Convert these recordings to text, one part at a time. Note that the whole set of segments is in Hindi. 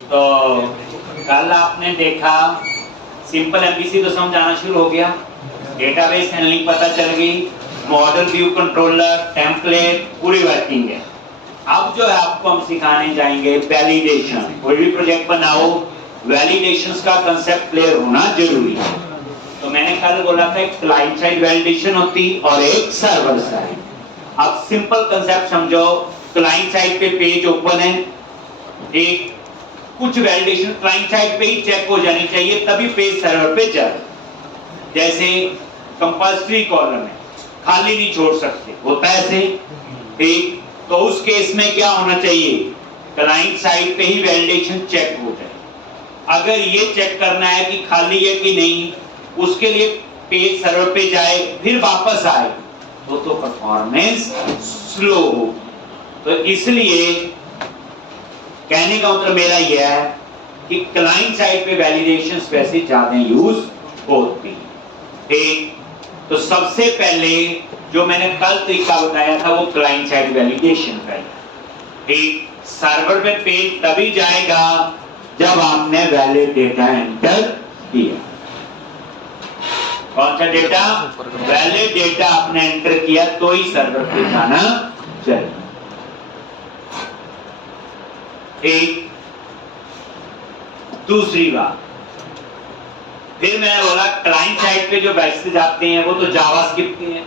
तो कल आपने देखा सिंपल एमबीसी तो समझ आना शुरू हो गया, डेटाबेस हैंडलिंग पता चल गई, मॉडल व्यू कंट्रोलर, टेम्पलेट पूरी वर्किंग है। अब जो है आपको हम सिखाने जाएंगे वैलिडेशन। कोई भी प्रोजेक्ट बनाओ, वैलिडेशंस का कंसेप्ट क्लियर होना जरूरी है। तो मैंने कल बोला था एक क्लाइंट साइड वैलिडेशन होती और एक सर्वर साइड। अब सिंपल कंसेप्ट समझो, क्लाइंट साइड पे पेज ओपन है, एक कुछ वैलिडेशन क्लाइंट साइड पे ही चेक हो जानी चाहिए तभी पेज सर्वर पे जाए। जैसे कंपल्सरी कॉलम है, खाली नहीं छोड़ सकते, होता है ऐसे एक, तो उस केस में क्या होना चाहिए, क्लाइंट साइड पे ही वैलिडेशन चेक हो जाए। अगर ये चेक करना है कि खाली है कि नहीं, उसके लिए पेज सर्वर पे जाए फिर वापस आए तो परफॉर्मेंस स्लो हो। तो इसलिए कहने का मतलब मेरा यह है कि क्लाइंट साइड पे वैलिडेशंस वैसे ज्यादा यूज होती है। तो सबसे पहले जो मैंने कल तरीका बताया था वो क्लाइंट साइड वैलिडेशन का है। एक सर्वर पे पेज तभी जाएगा जब आपने वैलिड डेटा एंटर किया। कौन सा डेटा? वैलिड डेटा आपने एंटर किया तो ही सर्वर पे जाना चाहिए। एक दूसरी बात, फिर मैंने बोला क्लाइंट साइड पे जो मैसेज आते हैं वो तो जावास्क्रिप्ट के हैं।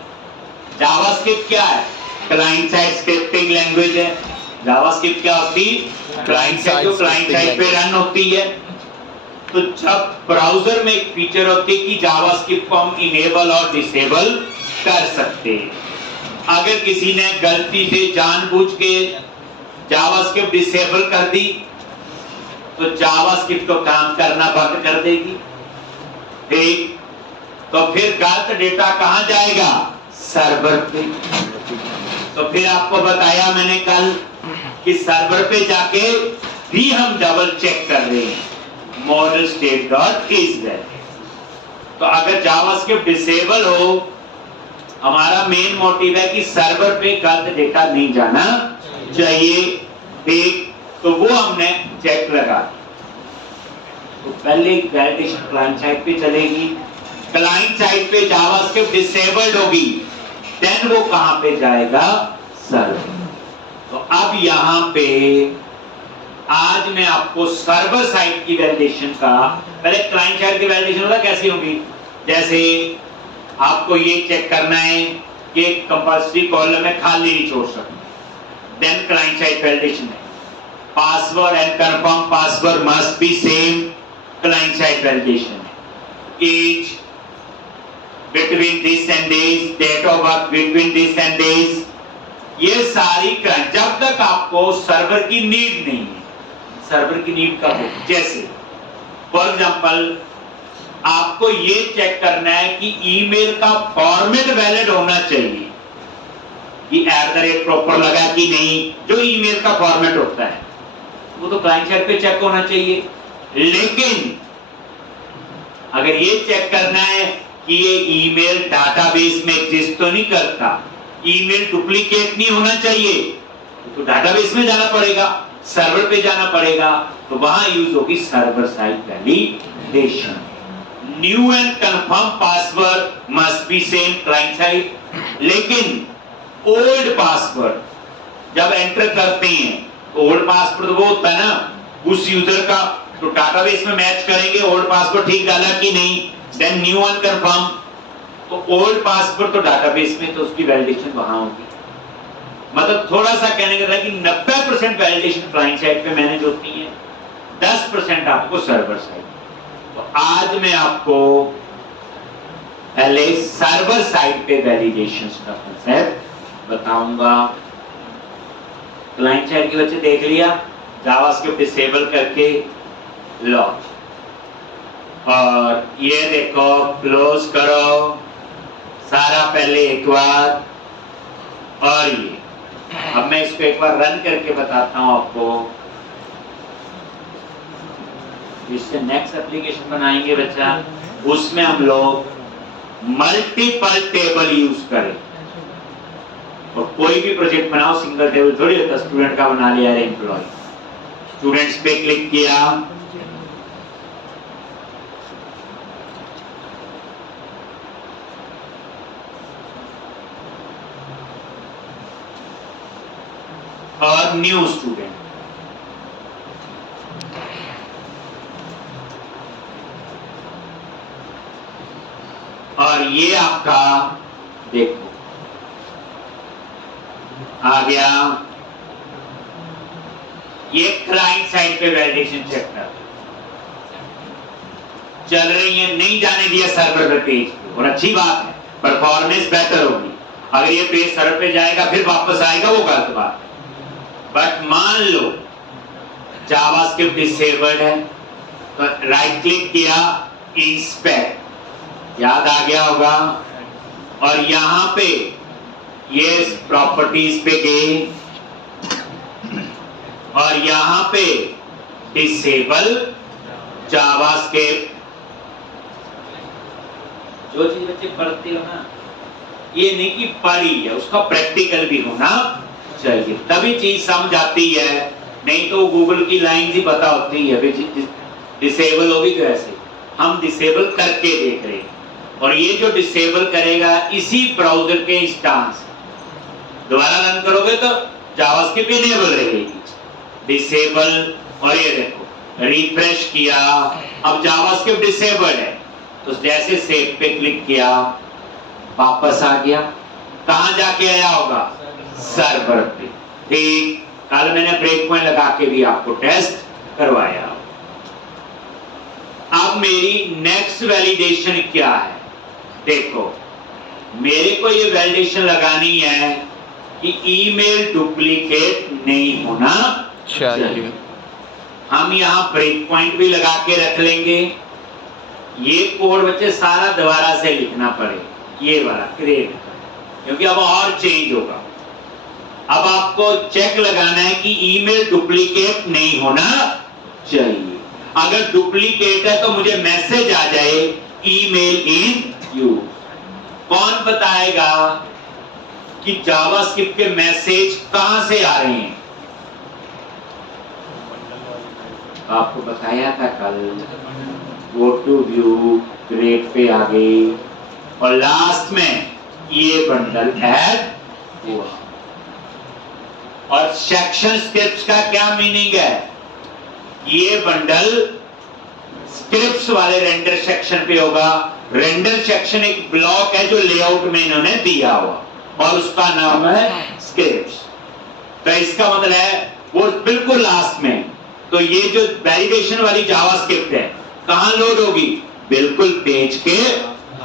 जावास्क्रिप्ट क्या है? क्लाइंट साइड स्क्रिप्टिंग लैंग्वेज है। जावास्क्रिप्ट क्या होती? क्लाइंट साइड, जो क्लाइंट साइड पे रन होती है। तो जब ब्राउजर में एक फीचर होती है कि जावास्क्रिप्ट को हम इनेबल और डिसेबल कर सकते हैं। अगर किसी ने गलती से जानबूझ के जावास्क्रिप्ट डिसेबल कर दी तो जावास्क्रिप्ट तो काम करना बंद कर देगी। ठीक, तो फिर गलत डेटा कहां जाएगा? सर्वर पे। तो फिर आपको बताया मैंने कल कि सर्वर पे जाके भी हम डबल चेक कर रहे हैं model state dot is valid. तो अगर जावास्क्रिप्ट डिसेबल हो, हमारा मेन मोटिव है कि सर्वर पे गलत डेटा नहीं जाना चाहिए। ठीक, तो वो हमने चेक लगा। तो पहले वैलिडेशन क्लाइंट साइड पे चलेगी, क्लाइंट साइड पे जावास्क्रिप्ट डिसेबल्ड होगी, देन वो कहां पे जाएगा? सर्वर। तो अब यहां पे आज मैं आपको सर्वर साइड की वैलिडेशन का, पहले क्लाइंट साइड की वैलिडेशन होता कैसी होगी, जैसे आपको ये चेक करना है कि कंपल्सरी कॉलम में खाली नहीं छोड़ सकते, देन क्लाइंट साइड वैलिडेशन है। Password and confirm password must be same, client side validation है। Age between this and this, date of birth between this and this, ये सारी जब तक आपको सर्वर की नीड नहीं है। सर्वर की नीड कब हो? जैसे फॉर एग्जांपल आपको ये चेक करना है कि ईमेल का फॉर्मेट वैलिड होना चाहिए कि @ प्रॉपर लगा कि नहीं, जो ईमेल का फॉर्मेट होता है वो तो क्लाइंट साइड पे चेक होना चाहिए। लेकिन अगर ये चेक करना है कि ये ईमेल डाटाबेस में एग्जिस्ट तो नहीं करता, ईमेल डुप्लीकेट नहीं होना चाहिए, तो डाटाबेस में जाना पड़ेगा, सर्वर पे जाना पड़ेगा। तो वहां यूज होगी server side validation. New and confirm password must be same, client side. लेकिन ओल्ड पासवर्ड जब एंटर करते हैं, ओल्ड पासवर्ड वो होता है ना उस यूजर का, तो डाटाबेस में मैच करेंगे ओल्ड पासवर्ड ठीक डाला कि नहीं, देन न्यू एंड कंफर्म। तो ओल्ड पासवर्ड तो डाटाबेस में, तो उसकी वैलिडेशन वहां होगी। मतलब थोड़ा सा कहने का था कि 90% वैलिडेशन क्लाइंट साइड पे मैनेज होती है, 10% आपको सर्वर साइड। तो आज मैं आपको पहले सर्वर साइड पे वैलिडेशंस का कांसेप्ट बताऊंगा। क्लाइंट साइड की वजह देख लिया, जावास्क्रिप्ट डिसेबल करके लॉन्च, और ये देखो क्लोज करो सारा पहले एक बार, और ये अब मैं इसको एक बार रन करके बताता हूं आपको। इससे नेक्स्ट एप्लीकेशन बनाएंगे बच्चा, उसमें हम लोग मल्टीपल टेबल यूज करें। और कोई भी प्रोजेक्ट बनाओ सिंगल टेबल थोड़ी होता, स्टूडेंट का बना लिया एम्प्लॉय, स्टूडेंट्स पे क्लिक किया, और न्यू स्टूडेंट, और ये आपका देखो आ गया। ये क्लाइंट साइड पे वैलिडेशन चेक कर चल रही है, नहीं जाने दिया सर्वर पे पेज पे, और अच्छी बात है, परफॉर्मेंस बेहतर होगी। अगर ये पेज सर्वर पे जाएगा फिर वापस आएगा, वो गलत बात है। बट मान लो जावास्क्रिप्ट डिसेबल्ड है, तो राइट क्लिक किया, इंस्पेक्ट, याद आ गया होगा, और यहां पे ये प्रॉपर्टीज पे गए और यहां पे डिसेबल जावास्क्रिप्ट। जो चीज बच्चे पढ़ते हो ना, ये नहीं कि पढ़ी है, उसका प्रैक्टिकल भी होना चाहिए, तभी चीज समझ आती है। नहीं तो गूगल की लाइन ही पता होती है, डिसेबल होगी तो ऐसे हम डिसेबल करके देख रहे हैं, और ये जो डिसेबल करेगा इसी ब्राउजर के इंस्टांस दोबारा रन करोगे तो जावास्क्रिप्ट इनेबल रहेगी, डिसेबल। और ये देखो रिफ्रेश किया, अब जावास्क्रिप्ट डिसेबल है, तो जैसे सेव पे क्लिक किया वापस आ गया। कहां जाके आया होगा? सर्वर पे। ठीक, कल मैंने ब्रेक पॉइंट लगा के भी आपको टेस्ट करवाया। अब मेरी नेक्स्ट वैलिडेशन क्या है? देखो मेरे को ये वैलिडेशन लगानी है कि ईमेल डुप्लीकेट नहीं होना चाहिए। हम यहां ब्रेक पॉइंट भी लगा के रख लेंगे। ये कोड बच्चे सारा दोबारा से लिखना पड़े, ये वाला क्रिएट, क्योंकि अब और चेंज होगा। अब आपको चेक लगाना है कि ईमेल डुप्लीकेट नहीं होना चाहिए। अगर डुप्लीकेट है तो मुझे मैसेज आ जाए ईमेल इन यूज। कौन बताएगा कि जावास्क्रिप्ट के मैसेज कहां से आ रहे हैं? आपको बताया था कल, go to view, grade pay आ गई, और लास्ट में ये बंडल ऐड हुआ। और सेक्शन स्क्रिप्ट्स का क्या मीनिंग है? ये बंडल स्क्रिप्ट्स वाले रेंडर सेक्शन पे होगा। रेंडर सेक्शन एक ब्लॉक है जो लेआउट में इन्होंने दिया हुआ, और उसका नाम है स्क्रिप्ट्स। तो इसका मतलब है वो बिल्कुल लास्ट में। तो ये जो वैलिडेशन वाली जावास्क्रिप्ट है कहां लोड होगी? बिल्कुल पेज के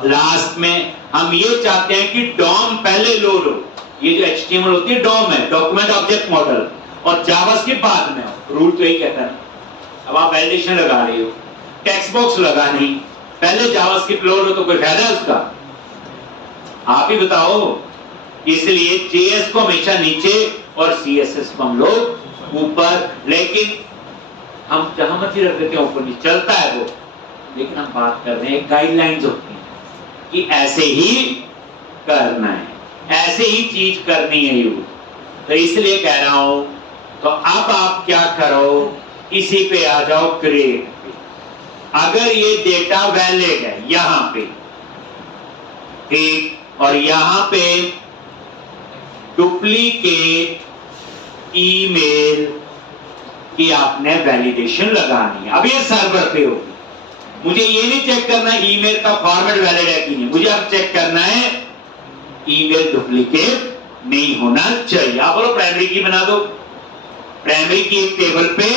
लास्ट में। हम ये चाहते हैं कि डॉम पहले लोड हो। ये जो HTML होती है डॉम है, डॉक्यूमेंट ऑब्जेक्ट मॉडल, और जावास्क्रिप्ट बाद में हो। रूल तो यही कहता है। अब आप वैलिडेशन लगा रहे हो, टेक्स्ट बॉक्स लगा नहीं, पहले जावास्क्रिप्ट लोड हो तो कोई फायदा है उसका? आप ही बताओ। इसलिए JS को हमेशा नीचे और CSS को हम लोग ऊपर, लेकिन हम जहां मर्जी रख देते हैं ऊपर नीचे, चलता है वो। लेकिन हम बात कर रहे हैं गाइडलाइंस होती हैं कि ऐसे ही करना है, ऐसे ही चीज करनी है यूज। तो इसलिए कह रहा हूं, तो अब आप क्या करो, इसी पे आ जाओ क्रिएट पे। अगर ये डेटा वैलिड है यहां पे, ठीक, और यहां पे डुप्लीकेट ईमेल की आपने वैलिडेशन लगानी है। अब ये सर्वर पे होगी, मुझे ये नहीं चेक करना ईमेल का फॉर्मेट वैलिड है कि नहीं, मुझे अब चेक करना है ईमेल डुप्लीकेट नहीं होना चाहिए। आप बोलो प्राइमरी की बना दो। प्राइमरी की एक टेबल पे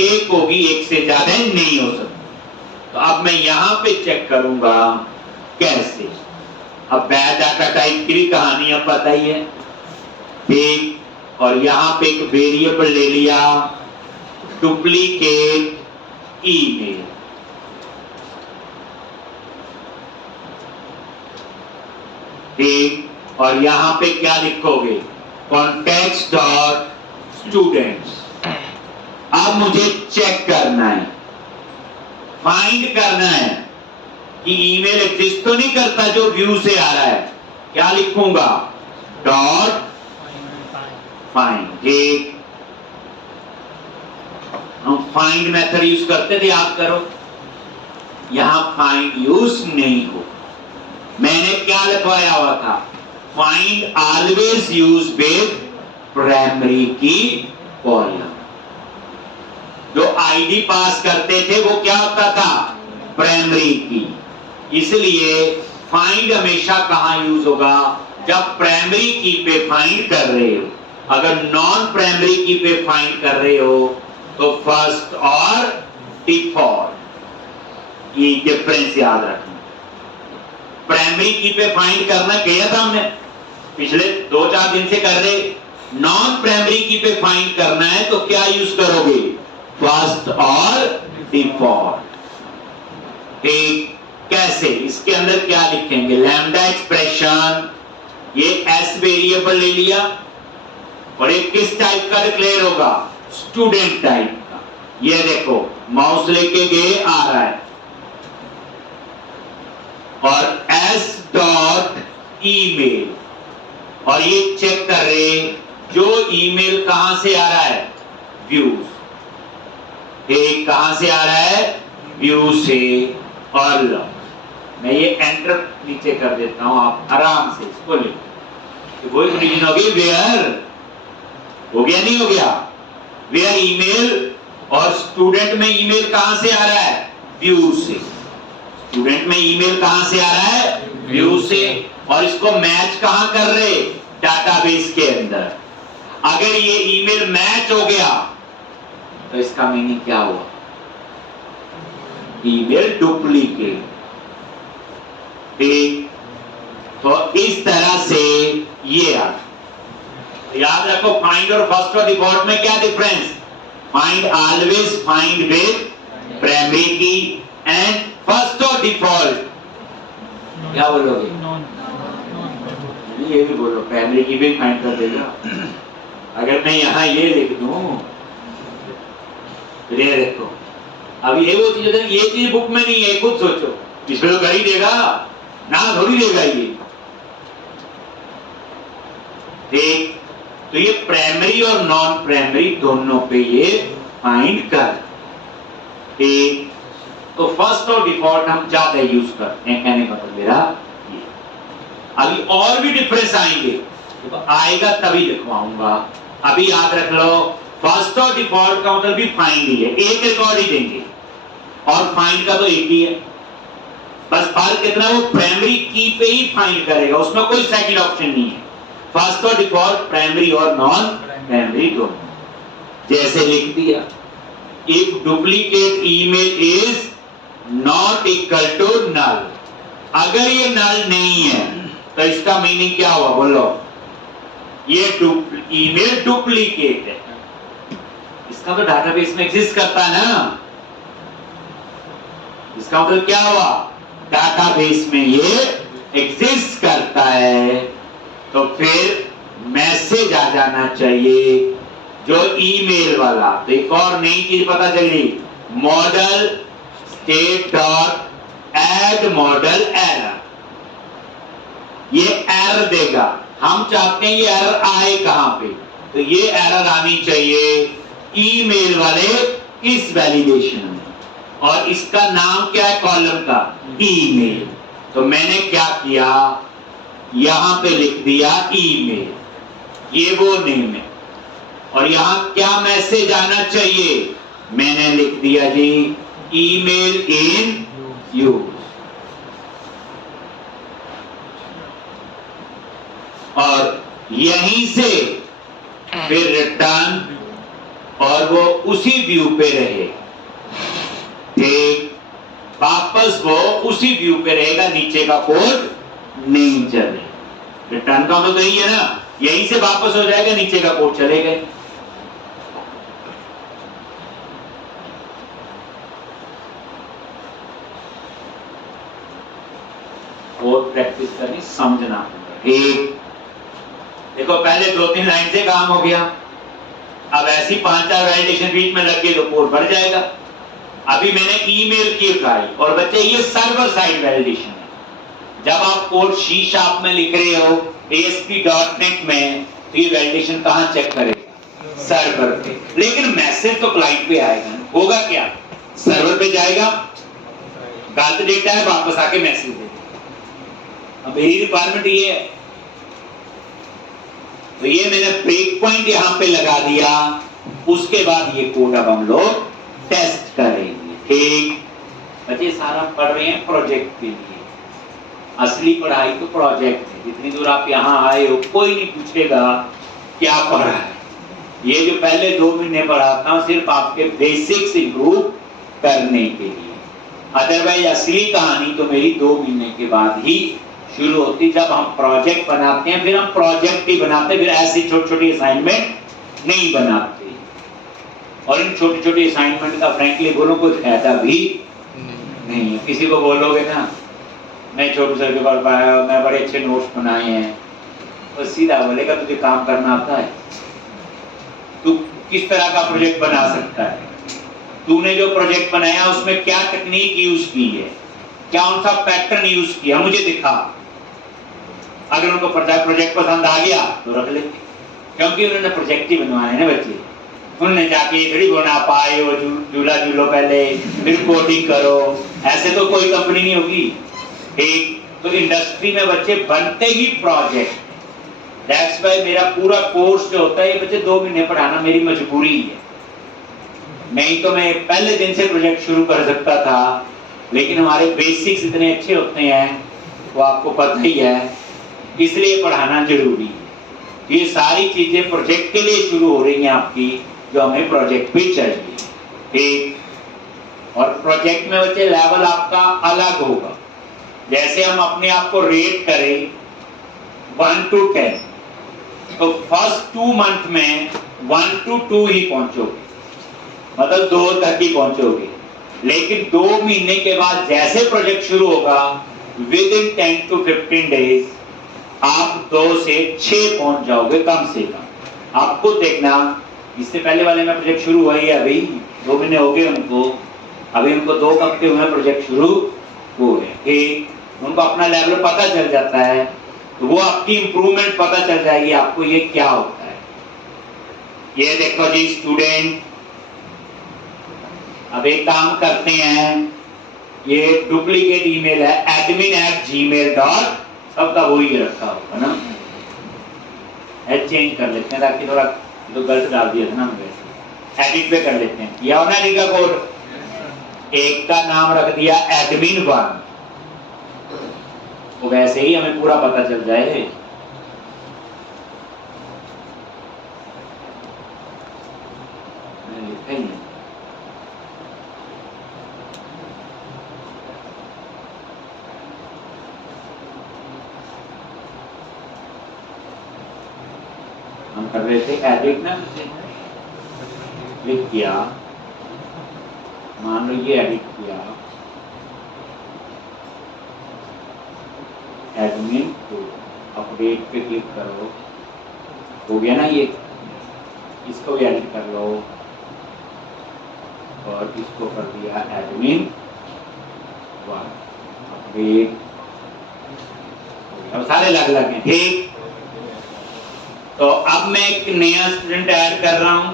एक होगी, एक से ज्यादा नहीं हो सकती। तो अब मैं यहां पे चेक करूंगा कैसे। अब बैड डाटा टाइप की भी कहानी अब पता ही है, ठीक, और यहां पे एक वेरिएबल ले लिया डुप्लीकेट ईमेल, ठीक, और यहां पे क्या लिखोगे? Context dot students. अब मुझे चेक करना है, फाइंड करना है कि ईमेल एग्जिस्ट तो नहीं करता जो व्यू से आ रहा है। क्या लिखूंगा? डॉट फाइंड, ठीक, फाइंड मेथड यूज करते थे, याद करो। यहां फाइंड यूज नहीं हो। मैंने क्या लिखवाया हुआ था? Find always use with primary की कॉलम। जो आईडी पास करते थे वो क्या होता था? प्राइमरी की। इसलिए फाइंड हमेशा कहां यूज होगा? जब प्राइमरी की पे फाइंड कर रहे हो। अगर नॉन प्राइमरी की पे फाइंड कर रहे हो तो फर्स्ट और डिफॉल्ट, ये डिफरेंस याद रखना। प्राइमरी की पे फाइंड करना किया था हमने, पिछले 2-4 दिन से कर रहे। नॉन प्राइमरी की पे फाइंड करना है तो क्या यूज करोगे? फर्स्ट और डिफॉल्ट। एक कैसे? इसके अंदर क्या लिखेंगे? लैम्डा एक्सप्रेशन, ये एस वेरिएबल ले लिया और एक किस टाइप का डिक्लेयर होगा? स्टूडेंट टाइप का। ये देखो माउस लेके गए, आ रहा है। और एस डॉट ईमेल, और ये चेक कर रहे जो ईमेल कहां से आ रहा है? व्यूज। एक कहां से आ रहा है? व्यू से। और मैं ये एंटर नीचे कर देता हूं, आप आराम से इसको लिखो। वही कंडीशन होगी, वेयर हो गया, नहीं हो गया? वेयर ईमेल, और स्टूडेंट में ईमेल कहां से आ रहा है? व्यू से। स्टूडेंट में ईमेल कहां से आ रहा है? व्यू से। और इसको मैच कहां कर रहे? डाटाबेस के अंदर। अगर ये ईमेल मैच हो गया तो इसका मीनिंग क्या हुआ? Email duplicate. ठीक, तो इस तरह से ये याद रखो। फाइंड और फर्स्ट और डिफॉल्ट में क्या difference? Find always find with primary की, एंड फर्स्ट और डिफॉल्ट क्या बोलोगे? ये भी बोलो, प्राइमरी की भी फाइंड कर देगा। अगर मैं यहां ये लिख दूं, ये देखो, अब ये वो चीज है, ये चीज बुक में नहीं है, खुद सोचो। इसमें तो कर ही देगा ना, थोड़ी देगा ये। ठीक, तो ये प्राइमरी और नॉन प्राइमरी दोनों पे ये फाइंड कर। ठीक, तो फर्स्ट और डिफॉल्ट हम ज्यादा यूज करते हैं, कहने का मतलब मेरा ये। अभी और भी डिफरेंस आएंगे, तो आएगा तभी लिखवाऊंगा। अभी याद रख लो, फर्स्ट और डिफॉल्ट का मतलब भी फाइंड ही है, एक रिकॉर्ड ही देंगे, और फाइंड का तो एक ही है। बस फर्क कितना, वो प्राइमरी की पे ही फाइंड करेगा, उसमें कोई सेकंड ऑप्शन नहीं है। फर्स्ट और डिफॉल्ट, प्राइमरी और नॉन प्राइमरी दोनों। जैसे लिख दिया, if duplicate email is not equal to null. अगर ये नल नहीं है तो इसका मीनिंग क्या हुआ? बोलो, ये ईमेल डुप्लीकेट है। इसका तो डाटाबेस में एग्जिस्ट करता है ना। इसका मतलब क्या हुआ? डाटाबेस में ये एग्जिस्ट करता है, तो फिर मैसेज आ जाना चाहिए जो ईमेल वाला। तो एक और नई चीज पता चली, model state dot add model error. ये एरर देगा, हम चाहते हैं ये एरर आए कहां पे? तो ये एरर आनी चाहिए ईमेल वाले इस वैलिडेशन में, और इसका नाम क्या है कॉलम का? ईमेल। तो मैंने क्या किया, यहां पे लिख दिया ईमेल, ये वो नेम है, और यहां क्या मैसेज आना चाहिए? मैंने लिख दिया जी ईमेल इन यूज। और यहीं से फिर रिटर्न, और वो उसी व्यू पे रहे। ठीक, वापस वो उसी व्यू पे रहेगा, नीचे का कोड नहीं चले। रिटर्न का मतलब तो यही है ना, यहीं से वापस हो जाएगा, नीचे का कोड चलेगा। कोड प्रैक्टिस करनी, समझना। ठीक, देखो पहले 2-3 लाइन से काम हो गया, अब ऐसी 5-4 वैलिडेशन बीच में लग गई तो कोड बढ़ जाएगा। अभी मैंने ईमेल की उठाई, और बच्चे ये सर्वर साइड वैलिडेशन है। जब आप कोड सी शार्प में लिख रहे हो ASP.NET में, तो ये वैलिडेशन कहां चेक करेगा? सर्वर पे। लेकिन मैसेज तो क्लाइंट पे आएगा। होगा क्या, सर्वर पे जाएगा, गलत डेटा है, वापस आके मैसेज देगा। अब मेरी रिक्वायरमेंट ये है, तो ये मैंने ब्रेक पॉइंट यहां पे लगा दिया। उसके बाद ये कोड अब हम लोग टेस्ट करेंगे। ठीक बच्चे, सारा पढ़ रहे हैं प्रोजेक्ट के लिए, असली पढ़ाई तो प्रोजेक्ट है। जितनी दूर आप यहाँ आए हो, कोई नहीं पूछेगा क्या पढ़ा है। ये जो पहले 2 महीने पढ़ाता हूँ सिर्फ आपके बेसिक्स इंप्रूव करने के लिए, अदरवाइज असली कहानी तो मेरी 2 महीने के बाद ही शुरू होती, जब हम प्रोजेक्ट बनाते हैं। फिर हम प्रोजेक्ट ही बनाते, फिर ऐसी छोटी छोटी असाइनमेंट नहीं बनाते। और इन छोटी छोटी असाइनमेंट का फ्रैंकली बोलो कोई फायदा भी नहीं है। किसी को बोलोगे ना मैं छोटू सर के पास आया, मैं बड़े अच्छे नोट्स बनाए हैं, तो सीधा बोलेगा तुझे काम करना आता है, तू किस तरह का प्रोजेक्ट बना सकता है, तूने जो प्रोजेक्ट बनाया उसमें क्या टेक्निक यूज की है, कौन सा पैटर्न यूज किया, मुझे दिखा। अगर उनको प्रोजेक्ट पसंद आ गया तो रख लेते, क्योंकि उन्होंने प्रोजेक्ट ही बनवाए ना बच्चे। उन्होंने जाके थोड़ी बना पाए वो झूला झूलो पहले फिर कोडिंग करो, ऐसे तो कोई कंपनी नहीं होगी। ठीक, तो इंडस्ट्री में बच्चे बनते ही प्रोजेक्ट। दैट्स व्हाई मेरा पूरा कोर्स जो होता है ये बच्चे 2 महीने पढ़ाना मेरी मजबूरी है। नहीं तो मैं पहले दिन से प्रोजेक्ट शुरू कर सकता था, लेकिन हमारे बेसिक्स इतने अच्छे होते हैं वो आपको पता ही है, इसलिए पढ़ाना जरूरी है। ये सारी चीजें प्रोजेक्ट के लिए शुरू हो रही हैं आपकी, जो हमें प्रोजेक्ट भी चाहिए। ठीक, और प्रोजेक्ट में बच्चे लेवल आपका अलग होगा। जैसे हम अपने आप को रेट करें 1 to 10, तो फर्स्ट 2 मंथ में 1 to 2 ही पहुंचोगे, मतलब 2 तक ही पहुंचोगे। लेकिन 2 महीने के बाद जैसे प्रोजेक्ट शुरू होगा, विद इन 10 to 15 डेज आप 2 से 6 पहुंच जाओगे कम से कम। आपको देखना, इससे पहले वाले में प्रोजेक्ट शुरू हुआ ही है, अभी 2 महीने हो गए उनको, अभी उनको 2 हफ्ते हुए प्रोजेक्ट शुरू हुए। ठीक, उनको अपना लेवल पता चल जाता है, तो वो आपकी इंप्रूवमेंट पता चल जाएगी आपको ये क्या होता है। ये देखो जी स्टूडेंट, अब एक काम करते हैं, ये डुप्लीकेट ईमेल है admin@gmail. सबका वही रखा होगा ना, चेंज कर लेते हैं ताकि थोड़ा, तो गलत डाल दिया था ना हमने, एडिट पे कर लेते हैं। यह होना ठीक है कोड, एक का नाम रख दिया admin1, तो वैसे ही हमें पूरा पता चल जाए। हम कर रहे थे एडिट ना, क्लिक किया, मान लो ये एडिट किया, एडमिन को अपडेट पे क्लिक करो, हो गया ना ये, इसको भी एडिट कर लो और इसको कर दिया admin1 अपडेट, अब सारे अलग अलग हैं। ठीक, तो अब मैं एक नया स्टूडेंट ऐड कर रहा हूं।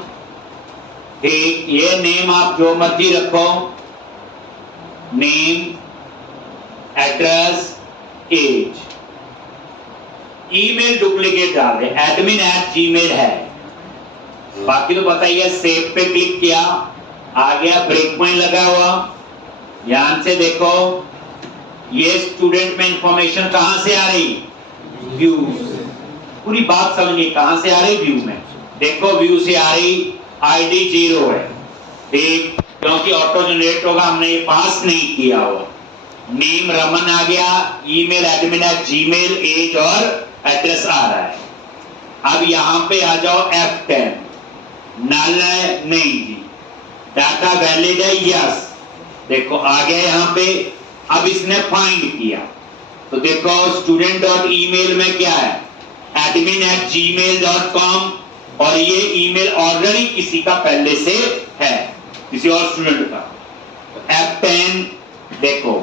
ठीक, ये नेम आप जो मर्जी रखो, name, address, age, email duplicate डाल रहे, admin@gmail है, बाकी तो बताइए। सेव पे क्लिक किया, आ गया, ब्रेक पॉइंट लगा हुआ, ध्यान से देखो, ये स्टूडेंट में इंफॉर्मेशन कहां से आ रही, व्यू, पूरी बात समझिए कहां से आ रही, व्यू में। देखो व्यू से आ रही, आईडी 0 है। ठीक, क्योंकि ऑटो जनरेट होगा, हमने ये पास नहीं किया हुआ। नेम रमन आ गया, ईमेल admin@gmail, एज और एड्रेस आ रहा है। अब यहां पे आ जाओ, F10 नल है नहीं जी, डाटा वैलिड है यस, देखो आ गया यहां पे। अब इसने फाइंड किया, तो देखो student.email में क्या है, admin@gmail.com, और ये ईमेल ऑलरेडी किसी का पहले से है, किसी और स्टूडेंट का। तो F10 देखो,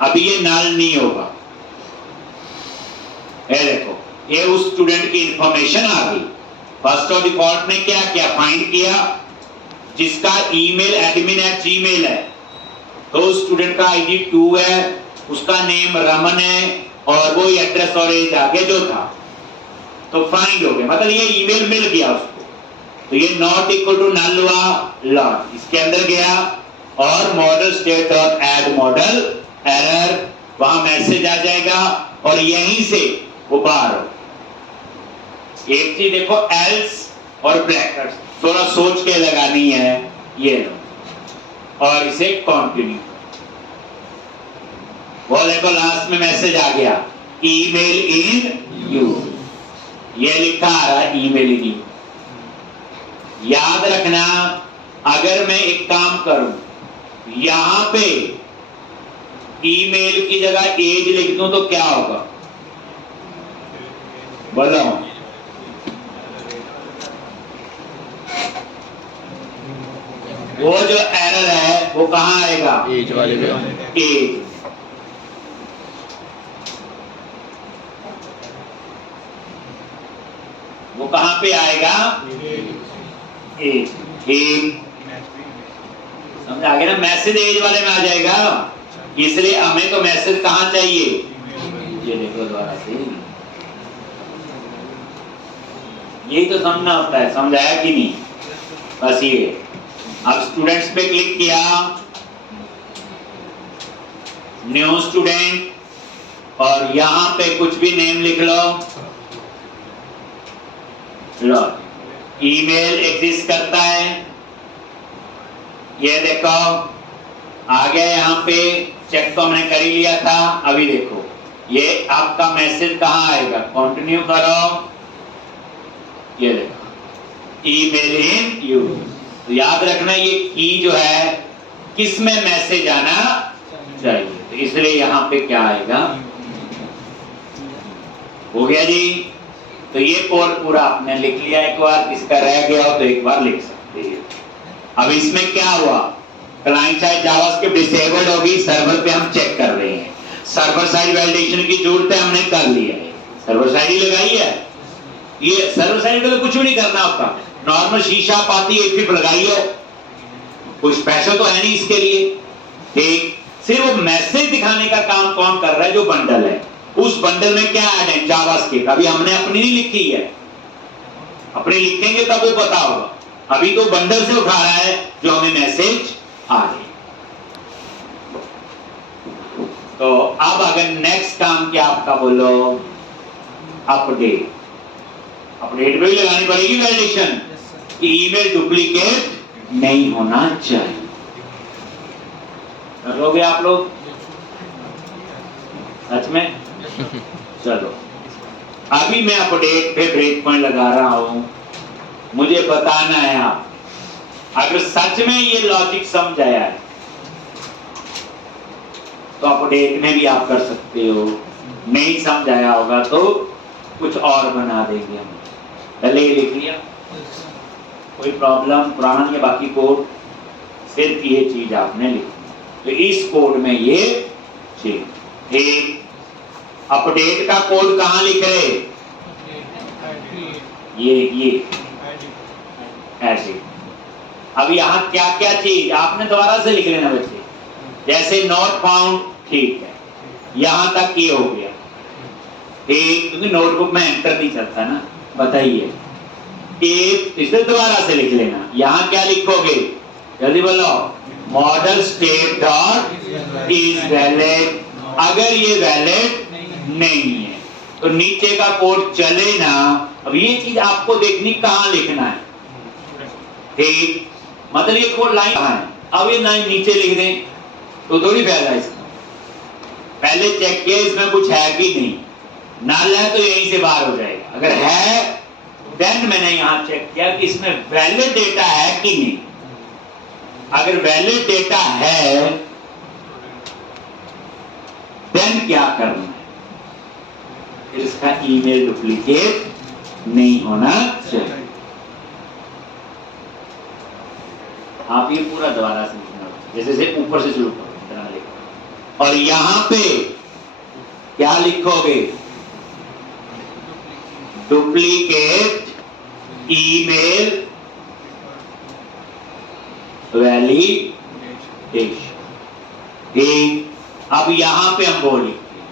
अभी ये नल नहीं होगा, ये देखो ये उस स्टूडेंट की इंफॉर्मेशन आ गई। फर्स्ट ऑफ डिफॉल्ट ने क्या किया, फाइंड किया, जिसका ईमेल admin@gmail है, तो स्टूडेंट का आईडी 2 है, उसका नेम रमन है और वो एड्रेस और एज आगे जो था, तो फाइंड हो गया, मतलब ये ईमेल मिल गया उसको, तो ये नॉट इक्वल टू नल हुआ लॉट, इसके अंदर गया और model state dot add model error, वहां मैसेज आ जाएगा और यहीं से वो बाहर हो। एक चीज देखो, एल्स और ब्रैकेट्स थोड़ा सोच के लगानी है, ये लो और इसे कंटिन्यू। वो देखो लास्ट में मैसेज आ गया, ईमेल इन यू, ये लिखा आ रहा है ईमेल इन यू। याद रखना, अगर मैं एक काम करूं, यहां पे ईमेल की जगह एज लिख दूं तो क्या होगा, बोलो? वो जो एरर है वो कहां आएगा, एज वाले में। एज। वो कहां पे आएगा, एज। ठीक, समझ आ गया ना, मैसेज एज वाले में आ जाएगा, इसलिए हमें तो मैसेज कहां चाहिए, ये देखो दोबारा से, यही तो समझना होता है, समझाया कि नहीं, बस ये। अब स्टूडेंट्स पे क्लिक किया, न्यू स्टूडेंट, और यहां पे कुछ भी नेम लिख लो, ईमेल एग्जिस्ट करता है, ये देखो आ गया, यहाँ पे चेक तो हमने कर ही लिया था। अभी देखो ये आपका मैसेज कहाँ आएगा, कंटिन्यू करो, ये देखो ईमेल इन यू। तो याद रखना ये की जो है किस में मैसेज आना चाहिए, तो इसलिए यहाँ पे क्या आएगा, हो गया जी। तो ये कोड पूरा आपने लिख लिया, एक बार इसका रह गया हो तो एक बार लिख सकते हैं। अब इसमें क्या हुआ, क्लाइंट साइड जावास्क्रिप्ट डिसेबल्ड होगी, सर्वर पे हम चेक कर रहे हैं, सर्वर साइड वैलिडेशन की जरूरत है, हमने कर लिया है, सर्वर साइड ही लगाई है। ये सर्वर साइड को तो कुछ भी नहीं करना होता, नॉर्मल शीशा पाती एक लगाई हो, कुछ स्पेशल तो है नहीं इसके लिए। ठीक, सिर्फ मैसेज दिखाने का काम कौन कर रहा है, जो बंडल है, उस बंडल में क्या ऐड है, जावास्क्रिप्ट। अभी हमने अपनी नहीं लिखी है, अपनी लिखेंगे तब वो पता होगा, अभी तो बंडल से उठा रहा है जो हमें मैसेज आ रही। तो अब अगर नेक्स्ट काम क्या आपका, बोलो अपडेट। अपडेट पे भी लगानी पड़ेगी वैलिडेशन कि ईमेल डुप्लीकेट नहीं होना चाहिए। कर लोगे आप लोग सच में? चलो अभी मैं अपडेट पे ब्रेक पॉइंट लगा रहा हूं, मुझे बताना है आप अगर सच में ये लॉजिक समझ आया है तो अपडेट में भी आप कर सकते हो, नहीं समझ आया होगा तो कुछ और बना देंगे हम। पहले ये लिख लिया, कोई प्रॉब्लम, पुराना या बाकी कोड, सिर्फ ये चीज आपने लिखी, तो इस कोड में ये चीज। एक अपडेट का कोड कहां लिख रहे, ये ऐसे। अब यहाँ क्या क्या चीज आपने दोबारा से लिख लेना बच्चे, जैसे नोट फाउंड, ठीक है, यहां तक ये हो गया ठीक, क्योंकि नोटबुक में एंटर नहीं चलता ना, बताइए। एक इसे दोबारा से लिख लेना, यहां क्या लिखोगे, जल्दी बोलो, model state dot is valid. अगर ये वैलिड नहीं है तो नीचे का कोड चले ना। अब ये चीज आपको देखनी कहां लिखना है, ठीक, मतलब ये कोड लाइन कहां है, अब ये लाइन नीचे लिख दें तो थोड़ी फायदा इसका। पहले चेक किया इसमें कुछ है कि नहीं, नल है तो यहीं से बाहर हो जाएगा, अगर है देन मैंने यहां चेक किया कि इसमें वैलिड डेटा है कि नहीं। अगर वैलिड डेटा है देन क्या करना है, फिर इसका ईमेल डुप्लीकेट नहीं होना चाहिए। आप ये पूरा दोबारा से लिखना, जैसे से ऊपर से शुरू करो, इतना लिखो, और यहां पे क्या लिखोगे, डुप्लीकेट ईमेल वैलिडेशन। ठीक, अब यहां पे हम वो लिखते हैं,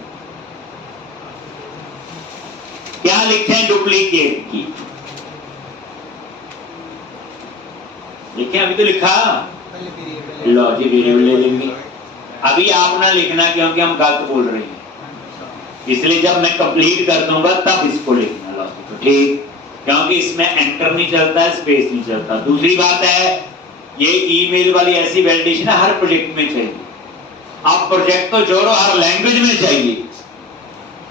क्या लिखे हैं? डुप्लीकेट की लिखे, अभी तो लिखा लॉजिक वेरिएबल ले लेंगे। अभी आप ना लिखना क्योंकि हम गलत बोल रहे हैं, इसलिए जब मैं कंप्लीट कर दूंगा तब इसको लिखना लॉजिक। ठीक, क्योंकि इसमें एंटर नहीं चलता है, स्पेस नहीं चलता। दूसरी बात है, ये ईमेल वाली ऐसी वैलिडेशन हर प्रोजेक्ट में चाहिए। आप प्रोजेक्ट तो जोड़ो, हर लैंग्वेज में चाहिए।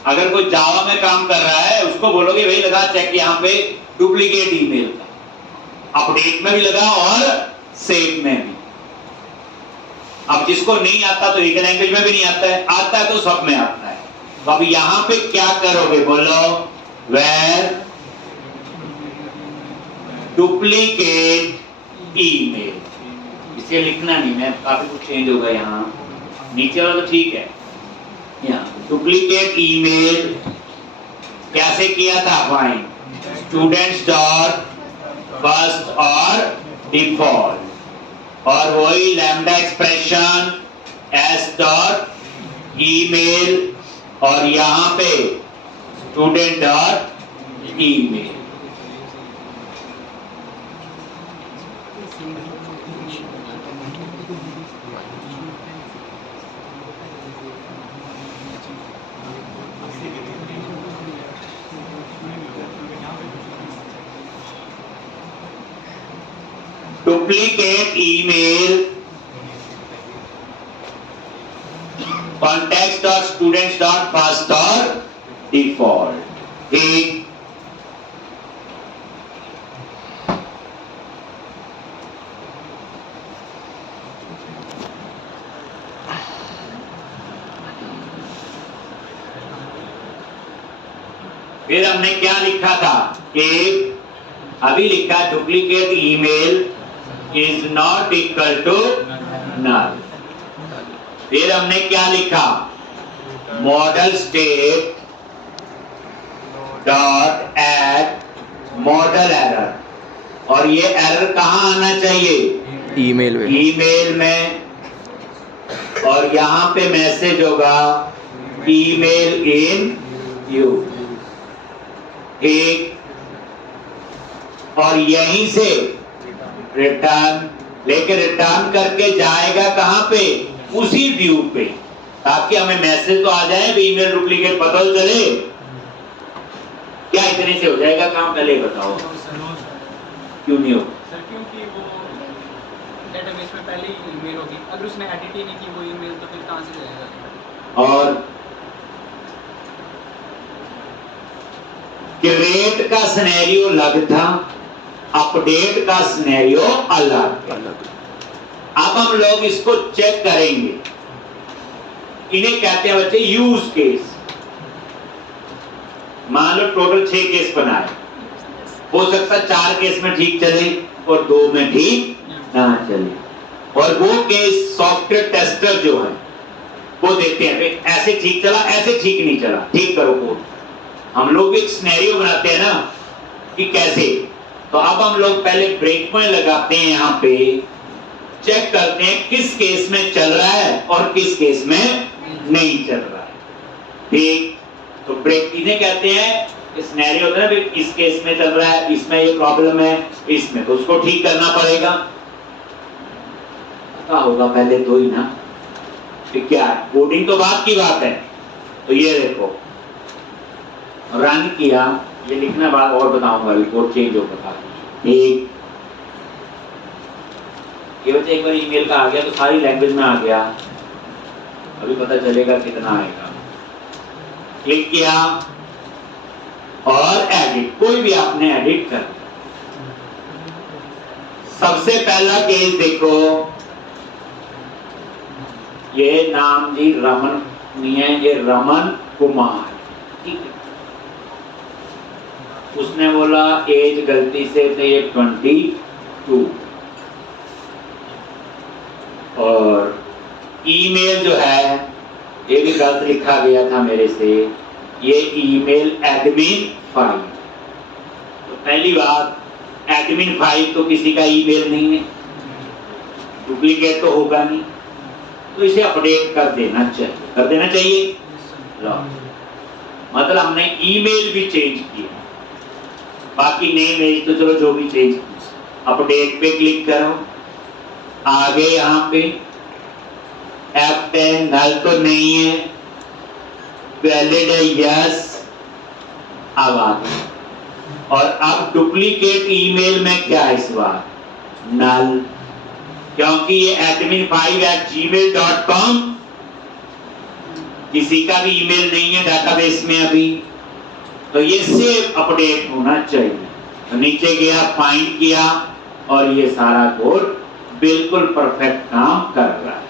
अगर कोई जावा में काम कर रहा है, उसको बोलोगे भाई लगा चेक यहाँ पे डुप्लीकेट ईमेल का, अपडेट में भी लगा और सेव में भी। अब जिसको नहीं आता तो एक लैंग्वेज में भी नहीं आता है, आता है तो सब में आता है। तो अब यहां पे क्या करोगे? बोलो वेर डुप्लीकेट ईमेल। इसे लिखना नहीं, मैं काफी कुछ चेंज होगा यहाँ, नीचे वाला तो ठीक है। यहाँ डुप्लीकेट ईमेल कैसे किया था? फाइन स्टूडेंट्स डॉट फर्स्ट और डिफॉल्ट, और वही lambda expression S dot email, और यहां पे student dot email. Duplicate email context dot students dot first और डिफॉल्ट। ठीक, फिर हमने क्या लिखा था? एक अभी लिखा duplicate email is not equal to null. फिर हमने क्या लिखा? Model state dot add model error, और ये एरर कहां आना चाहिए? ईमेल में। ईमेल में, और यहां पे मैसेज होगा ईमेल इन यू। ठीक, और यहीं से रिटर्न लेके रिटर्न करके जाएगा कहां पे? उसी व्यू पे, ताकि हमें मैसेज तो आ जाए, ईमेल डुप्लीकेट पता तो चले। क्या इतने से हो जाएगा काम? पहले बताओ। क्यों नहीं हो? सर क्योंकि वो डेटाबेस में पहले ही ईमेल होगी, अगर उसने एडिट ही नहीं की वो ईमेल तो फिर कहां से जाएगा? और क्रिएट का सिनेरियो अलग था, अपडेट का सिनेरियो अलग। अब हम लोग इसको चेक करेंगे। इन्हें कहते हैं बच्चे यूज केस। मान लो टोटल 6 केस बनाए, हो सकता है 4 केस में ठीक चले और 2 में ठीक ना चले, और वो केस सॉफ्टवेयर टेस्टर जो है वो देते हैं ऐसे ठीक चला, ऐसे ठीक नहीं चला, ठीक करो कोड। हम लोग एक सिनेरियो बनाते हैं ना कि कैसे, तो अब हम लोग पहले ब्रेक पॉइंट लगाते हैं, यहाँ पे चेक करते हैं किस केस में चल रहा है और किस केस में नहीं चल रहा है। ठीक, तो ब्रेक इन्हें कहते हैं सिनेरियो होता है ना, इस केस में चल रहा है, इसमें ये प्रॉब्लम है, इसमें तो उसको ठीक करना पड़ेगा। पता होगा पहले तो ही ना, क्या कोडिंग तो बात की बात है। तो ये देखो रन किया, ये लिखना बात और बताऊंगा, रिपोर्ट चेंज हो बता। ठीक, ये बच्चे एक बार ईमेल का आ गया तो सारी लैंग्वेज में आ गया, अभी पता चलेगा कितना आएगा। क्लिक किया और एडिट, कोई भी आपने एडिट कर। सबसे पहला केस देखो, ये नाम जी रमन नहीं है, ये रमन कुमार। ठीक है, उसने बोला एज गलती से थे 22, और ईमेल जो है ये भी गलत लिखा गया था मेरे से, ये ईमेल एडमिन 5। तो पहली बात, एडमिन 5 तो किसी का ईमेल नहीं है, डुप्लीकेट तो होगा नहीं, तो इसे अपडेट कर देना चाहिए। कर देना चाहिए। लो, मतलब हमने ईमेल भी चेंज किया, बाकी नेम एज तो चलो जो भी चेंज किया। अपडेट पे क्लिक करो, आगे यहाँ पे F10 नल तो नहीं है, वैलिड है यस। अब आगे, और अब डुप्लीकेट ईमेल में क्या है इस बार? नल, क्योंकि ये admin5@gmail.com किसी का भी ईमेल नहीं है डेटाबेस में अभी, तो ये सेव अपडेट होना चाहिए। तो नीचे गया, फाइंड किया, और ये सारा कोड बिल्कुल परफेक्ट काम कर रहा है।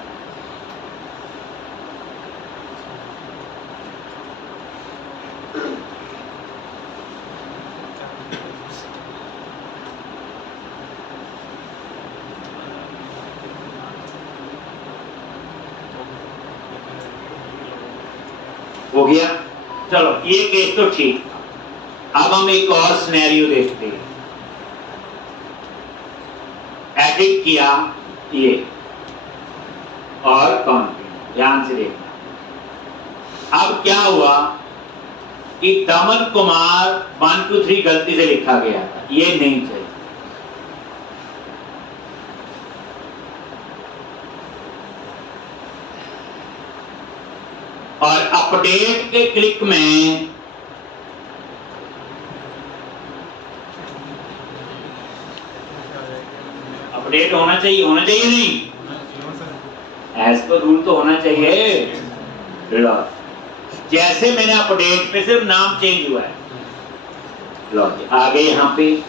हो गया। चलो, ये केस तो ठीक था। अब हम एक और सिनेरियो देखते हैं। एडिट किया ये और कंटिन्यू, ध्यान से देखना। अब क्या हुआ कि दमन कुमार 1 2 3 गलती से लिखा गया था, ये नहीं चाहिए। और अपडेट के क्लिक में अपडेट होना चाहिए, होना चाहिए नहीं? एज पर रूल तो होना चाहिए। लो, जैसे मैंने अपडेट पे सिर्फ नाम चेंज हुआ है, लो आगे यहाँ पे,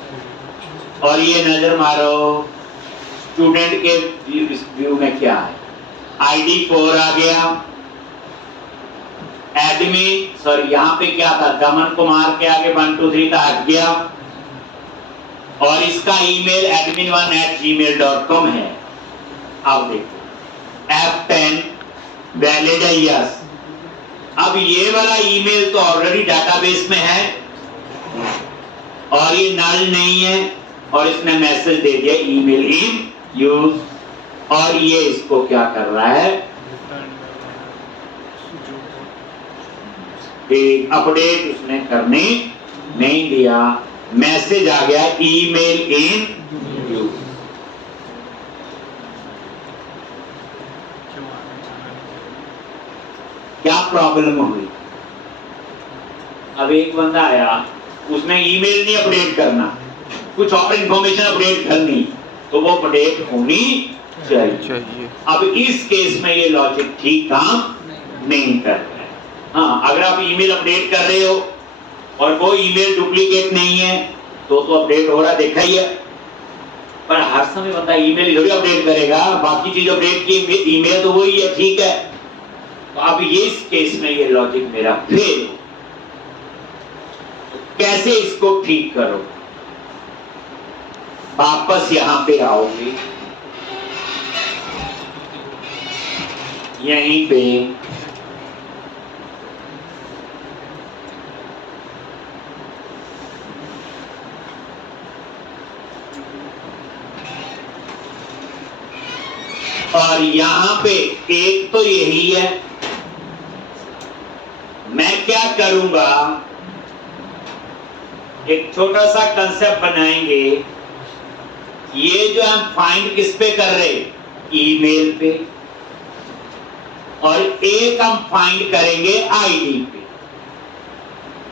और ये नजर मारो स्टूडेंट के व्यू में क्या है। ID 4 आ गया, एडमिन, सॉरी यहाँ पे क्या था, दमन कुमार के आगे 1 2 3 था, हट गया, और इसका ईमेल admin1@gmail.com है। अब देखो F10 वैलिड है यस। अब ये वाला ईमेल तो ऑलरेडी डेटाबेस में है और ये नल नहीं है, और इसने मैसेज दे दिया ईमेल इन यूज, और ये इसको क्या कर रहा है, अपडेट उसने करने नहीं दिया। मैसेज आ गया ईमेल इन यूज। क्या प्रॉब्लम हुई? अब एक बंदा आया, उसने ईमेल नहीं अपडेट करना, कुछ और इंफॉर्मेशन अपडेट करनी, तो वो अपडेट होनी चाहिए। अब इस केस में ये लॉजिक ठीक काम नहीं कर रहा है। हाँ, अगर आप ईमेल अपडेट कर रहे हो और वो ईमेल डुप्लीकेट नहीं है तो अपडेट हो रहा, देखा ही है। पर हर समय बंदा ईमेल थोड़ी अपडेट करेगा, बाकी चीज अपडेट की, ईमेल तो वही है, ठीक है। तो अब ये इस केस में ये लॉजिक मेरा फेल। कैसे इसको ठीक करो? वापस यहां पे आओगे, यहीं पे और यहां पे एक तो यही है, मैं क्या करूंगा, एक छोटा सा कंसेप्ट बनाएंगे। ये जो हम फाइंड किस पे कर रहे, ईमेल पे, और एक हम फाइंड करेंगे आईडी पे।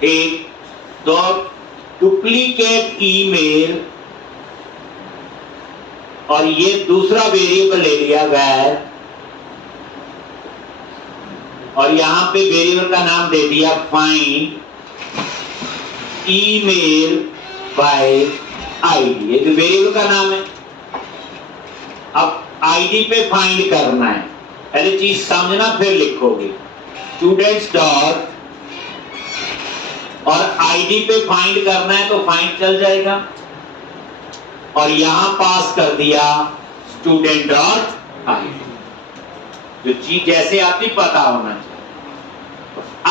एक तो डुप्लीकेट ईमेल, और ये दूसरा वेरिएबल ले लिया वैर, और यहां पे वेरिएबल का नाम दे दिया फाइंड ईमेल बाय आईडी। ये जो वेरिएबल का नाम है, अब आईडी पे फाइंड करना है। पहले चीज समझना फिर लिखोगे। स्टूडेंट्स डॉट, और आईडी पे फाइंड करना है तो फाइंड चल जाएगा, और यहां पास कर दिया स्टूडेंट डॉट आईडी। जो चीज जैसे आती पता होना चाहिए।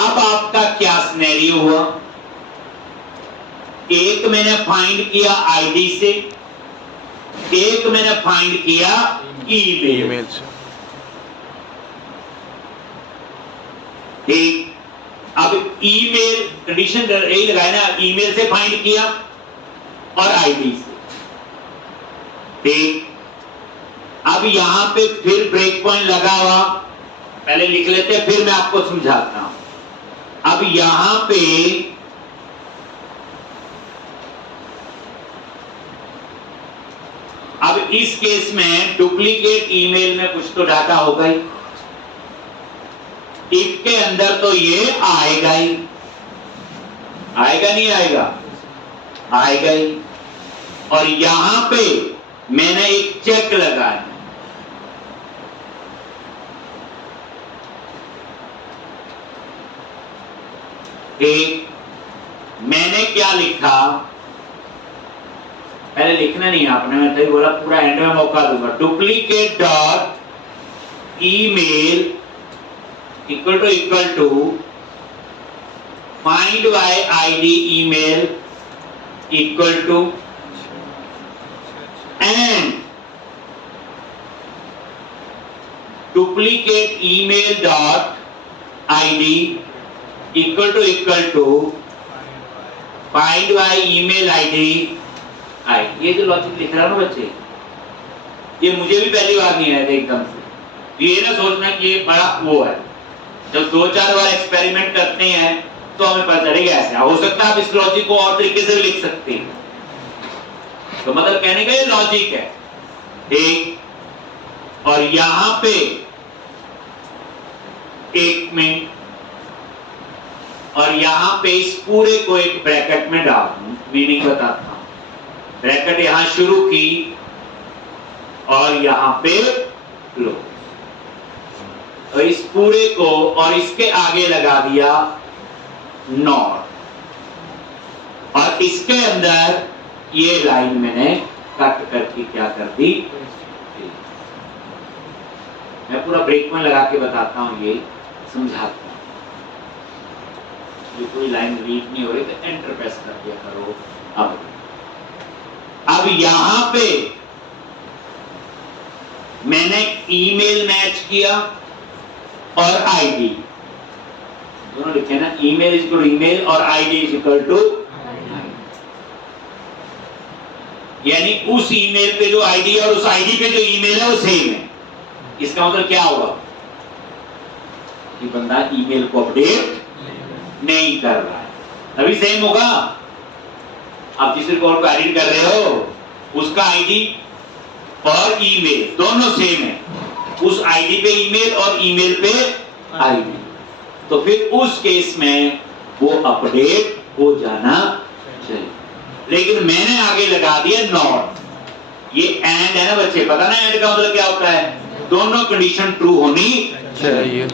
अब आपका क्या सिनेरियो हुआ, एक मैंने फाइंड किया आईडी से, एक मैंने फाइंड किया ईमेल। ईमेल से। ठीक, अब ईमेल कंडीशन यही लगाए ना, ईमेल से फाइंड किया और आईडी से। ठीक, अब यहां पे फिर ब्रेक पॉइंट लगा हुआ, पहले लिख लेते हैं फिर मैं आपको समझाता हूं। अब यहां पे अब इस केस में डुप्लीकेट ईमेल में कुछ तो डाटा होगा ही, इफ के अंदर तो ये आएगा ही, आएगा नहीं आएगा, आएगा ही। और यहां पे मैंने एक चेक लगाया, एक मैंने क्या लिखा, पहले लिखना नहीं आपने, मैं तो बोला पूरा एंड में मौका दूंगा। Duplicate dot email equal to find by ID email equal to and duplicate email dot ID equal to find by email ID. ये जो लॉजिक लिख रहा हूं ना बच्चे, ये मुझे भी पहली बार नहीं आया था एकदम से। ये ना सोचना कि ये बड़ा वो है, जब 2-4 बार एक्सपेरिमेंट करते हैं तो हमें पता चलेगा ऐसे। हो सकता है आप इस लॉजिक को और तरीके से भी लिख सकते हैं, तो मतलब कहने का ये लॉजिक है। ठीक, और यहां पे एक मिनट, और यहां पे इस पूरे को एक ब्रैकेट में डाल दूं, मीनिंग बताता हूं। ब्रैकेट यहां शुरू की और यहां पे लो, तो इस पूरे को और इसके आगे लगा दिया नॉट, और इसके अंदर ये लाइन मैंने कट करके क्या कर दी, मैं पूरा ब्रेक में लगा के बताता हूं, ये समझाता हूं। ये पूरी लाइन रीड नहीं हो रही तो एंटर प्रेस कर दिया करो। अब यहां पे मैंने ईमेल मैच किया और आईडी दोनों लिखे ना, email is equal to email और आईडी इज इक्वल टू, यानी उस ईमेल पे जो आईडी है और उस आईडी पे जो ईमेल है वो सेम है। इसका मतलब क्या होगा कि बंदा ईमेल को अपडेट नहीं कर रहा है, तभी सेम होगा। आप जिस रिकॉर्ड को एडिट कर रहे हो उसका आईडी और ईमेल दोनों सेम है, उस आईडी पे ईमेल और ईमेल पे आईडी, तो फिर उस केस में वो अपडेट हो जाना चाहिए। लेकिन मैंने आगे लगा दिया नॉट, ये एंड है ना बच्चे, पता ना एंड का मतलब क्या होता है, दोनों कंडीशन ट्रू होनी चाहिए।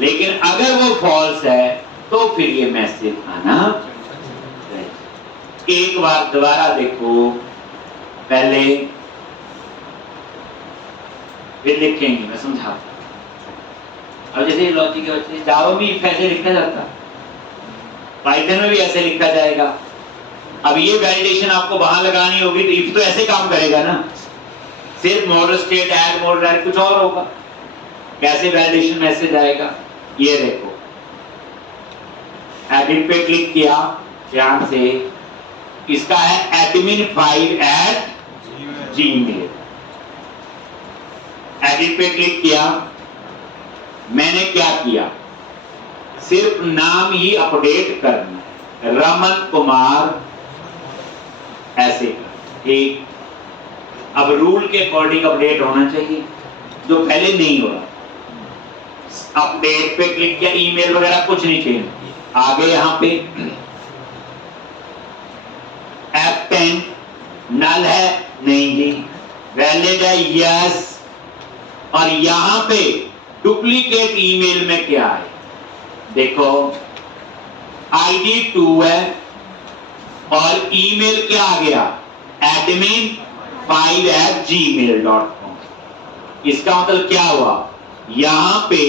लेकिन अगर वो फॉल्स है तो फिर ये मैसेज आना चाहिए। एक बार दोबारा देखो, पहले फिर लिखेंगे, मैं समझाता हूं। अब जैसे लॉजिक है बच्चे, जावा में इफ ऐसे लिखा जाता, पाइथन में भी ऐसे लिखा जाएगा। अब ये वैलिडेशन आपको वहां लगानी होगी तो इफ तो ऐसे काम करेगा ना, सिर्फ model state add model add कुछ और होगा। कैसे वैलिडेशन मैसेज आएगा, ये देखो, एडिट पे क्लिक किया ध्यान से, इसका है admin5@gmail, एडिट पे क्लिक किया, मैंने क्या किया, सिर्फ नाम ही अपडेट करना, रमन कुमार ऐसे। ठीक, अब रूल के अकॉर्डिंग अपडेट होना चाहिए, जो पहले नहीं हो रहा। अपडेट पे क्लिक किया, ईमेल वगैरह कुछ नहीं चेंज, आगे यहां पे F10 नल है नहीं जी, वैलिड है यस, और यहां पे डुप्लीकेट ईमेल में क्या है देखो, आईडी 2 है और ईमेल क्या आ गया, admin5@gmail.com। इसका मतलब क्या हुआ, यहां पे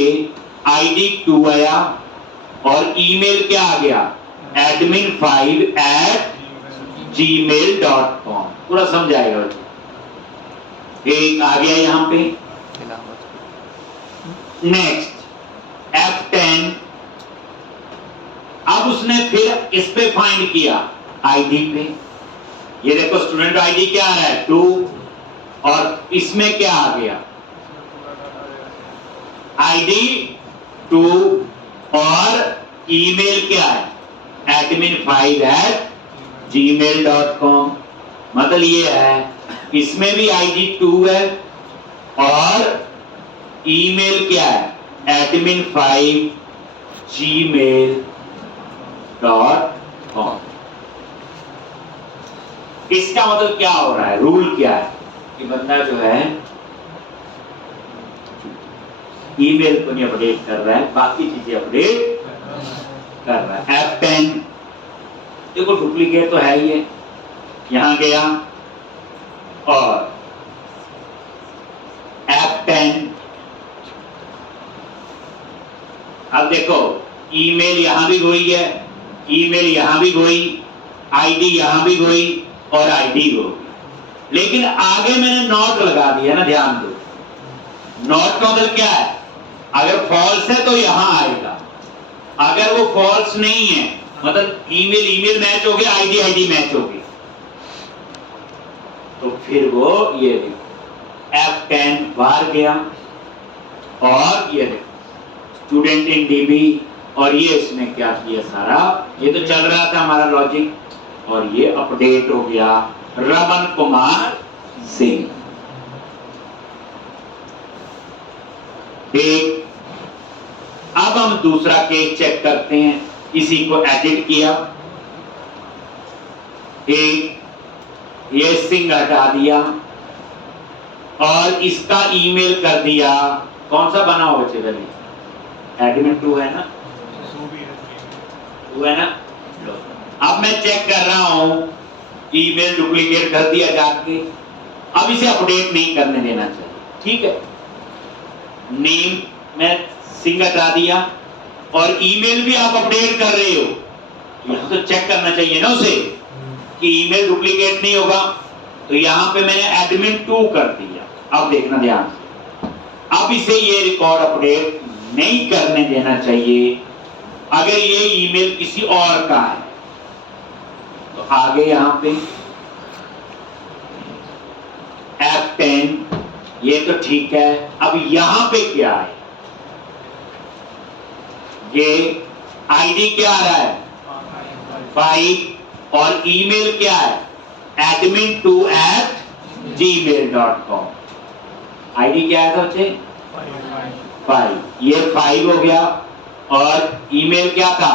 आईडी 2 आया और ईमेल क्या आ गया, admin5@gmail.com। पूरा समझाएगा। एक आ गया यहाँ पे। नेक्स्ट F10, अब उसने फिर इस पे फाइंड किया आईडी पे। ये देखो स्टूडेंट आईडी क्या आ रहा है 2, और इसमें क्या आ गया आईडी 2, और ईमेल क्या है admin5@gmail.com। मतलब ये है इसमें भी आईडी 2 है और ईमेल क्या है admin5@gmail.com। इसका मतलब क्या हो रहा है, रूल क्या है कि बंदा जो है ईमेल को नहीं अपडेट कर रहा है, बाकी चीजें अपडेट कर रहा है। F10 देखो डुप्लीकेट तो है ही है, यहां गया और F10, अब देखो ईमेल यहां भी गोई है, ईमेल यहां भी गोई, आईडी यहां भी गोई और आईडी गोई, लेकिन आगे मैंने नॉट लगा दिया ना, ध्यान दो। नॉट का मतलब क्या है, अगर फॉल्स है तो यहां आएगा, अगर वो फॉल्स नहीं है मतलब ईमेल ईमेल मैच हो गया, आईडी आईडी मैच हो गई, तो फिर वो ये देखो F10 बाहर गया और ये देखो स्टूडेंट इन डीबी, और ये इसने क्या किया सारा, ये तो चल रहा था हमारा लॉजिक, और ये अपडेट हो गया रमन कुमार सिंह। ठीक, अब हम दूसरा केस चेक करते हैं। इसी को एडिट किया, एक ये सिंह हटा दिया और इसका ईमेल कर दिया, कौन सा बना हो बच्चे पहले, admin2 है ना, 2 है ना। अब मैं चेक कर रहा हूं, ईमेल डुप्लीकेट कर दिया जाके, अब इसे अपडेट नहीं करने देना चाहिए, ठीक है। नेम में सिंह हटा दिया और ईमेल भी आप अपडेट कर रहे हो, यहां तो चेक करना चाहिए ना उसे कि ईमेल डुप्लीकेट नहीं होगा, तो यहां पे मैंने admin2 कर दिया। अब देखना ध्यान से, अब इसे ये रिकॉर्ड अपडेट नहीं करने देना चाहिए। अगर ये ईमेल किसी और का है तो आगे यहां पे F10, ये तो ठीक है। अब यहां पे क्या है, ये आईडी क्या आ रहा है 5 और ईमेल क्या है admin2@gmail.com। आईडी क्या है बच्चे 5, ये 5 हो गया और ईमेल क्या था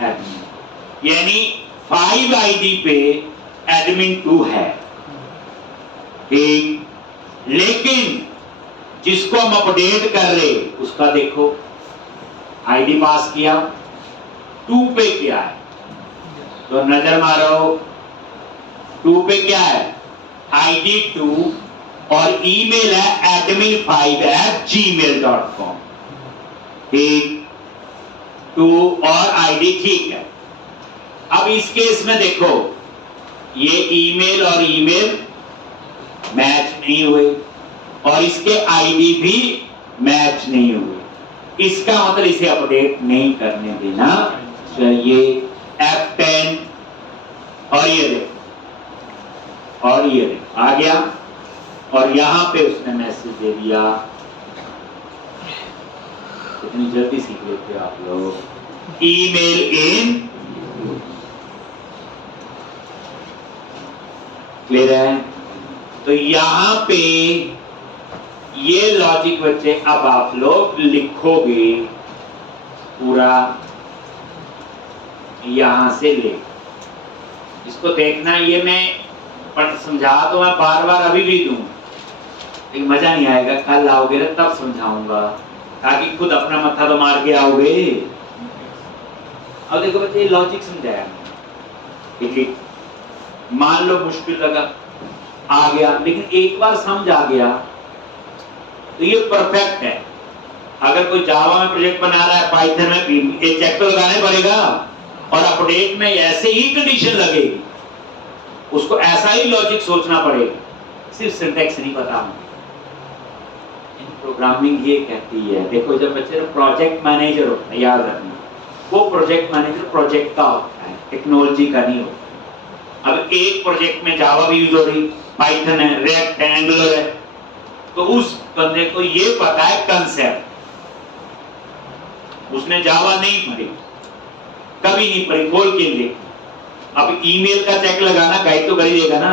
admin, यानी 5 आईडी पे admin2 है, ठीक। लेकिन जिसको हम अपडेट कर रहे उसका देखो आईडी पास किया, 2 पे क्या है, तो नजर मारो 2 पे क्या है आईडी 2 और ईमेल है admin5@gmail.com, ठीक। 2 और आईडी ठीक है। अब इस केस में देखो ये ईमेल और ईमेल मैच नहीं हुए और इसके आईडी भी मैच नहीं हुए, इसका मतलब इसे अपडेट नहीं करने देना चाहिए। F10 और ये देखो और ये देखो आ गया, और यहां पे उसने मैसेज दे दिया, इतनी जल्दी सीख लेते हो आप लोग, ईमेल इन, क्लियर है। तो यहां पे ये लॉजिक बच्चे अब आप लोग लिखोगे पूरा, यहां से ले, इसको देखना, ये मैं समझा तो मैं बार बार अभी भी दूं, लेकिन मजा नहीं आएगा, कल आओगे ना तब समझाऊंगा, ताकि खुद अपना मत्था तो मार के आओगे। अब देखो बच्चे लॉजिक समझाया, ठीक, मान लो मुश्किल लगा आ गया, लेकिन एक बार समझ आ गया तो ये परफेक्ट है। अगर कोई जावा में प्रोजेक्ट बना रहा है, पाइथन में भी ये चेक तो लगाने पड़ेगा, और अपडेट में ऐसे ही कंडीशन लगेगी, उसको ऐसा ही लॉजिक सोचना पड़ेगा सिर्फ सिंटैक्स नहीं पता हूँ। प्रोग्रामिंग ये कहती है, देखो जब बच्चे प्रोजेक्ट मैनेजर होता है, याद रखना, वो प्रोजेक्ट मैनेजर प्रोजेक्ट का होता है, टेक्नोलॉजी का नहीं होता। अब एक प्रोजेक्ट में जावा भी यूज हो रही, पाइथन है, रिएक्ट है, एंगुलर है, तो उस बंदे को ये पता है कंसेप्ट, उसने जावा नहीं पढ़ी, कभी नहीं पढ़ी, खोल के देख। अब ईमेल का चेक लगाना गाइड तो कर ही देगा ना,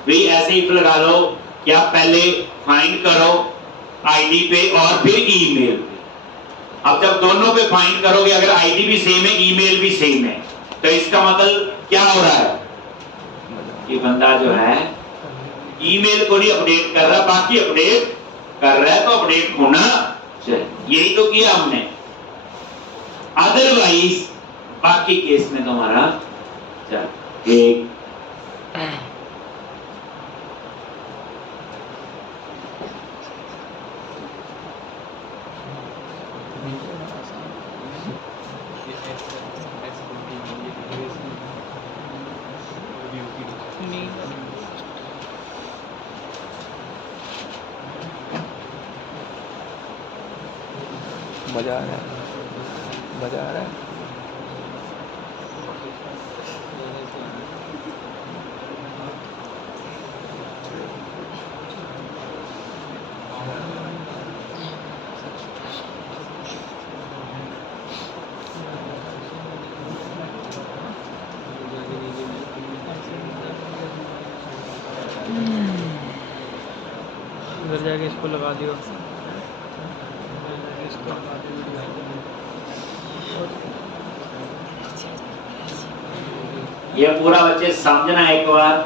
भाई ऐसे ही लगा लो कि आप पहले फाइंड करो आईडी पे और फिर ईमेल पे। अब जब दोनों पे फाइंड करोगे, अगर आईडी भी सेम है, ईमेल भी सेम है, तो इसका मतलब क्या हो रहा है कि बंदा जो है ईमेल को नहीं अपडेट कर रहा, बाकी अपडेट कर रहा है, तो अपडेट होना चाहिए। यही तो किया हमने, अदरवाइज बाकी केस में तुम्हारा चल एक मजा आ रहा है, मजा आ रहा है। उधर जाके इसको लगा दियो, ये पूरा बच्चे समझना एक बार,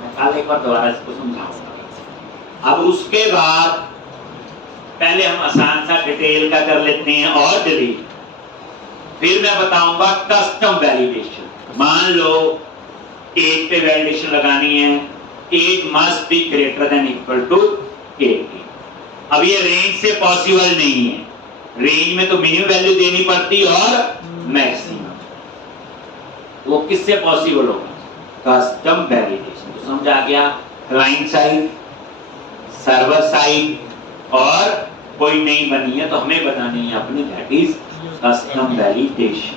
मैं कल एक बार दोबारा इसको समझाऊंगा। अब उसके बाद पहले हम आसान सा डिटेल का कर लेते हैं और डिलीट, फिर मैं बताऊंगा कस्टम वैलिडेशन। मान लो एज पे वैलिडेशन लगानी है, age must be greater than equal to 18। अब ये रेंज से पॉसिबल नहीं है, रेंज में तो मिनिमम वैल्यू देनी पड़ती और मैक्सिमम, वो किससे पॉसिबल होगा? Custom validation. तो समझ आ गया, क्लाइंट साइड, सर्वर साइड, और कोई नई बनी है तो हमें बनानी है अपनी, that is custom validation.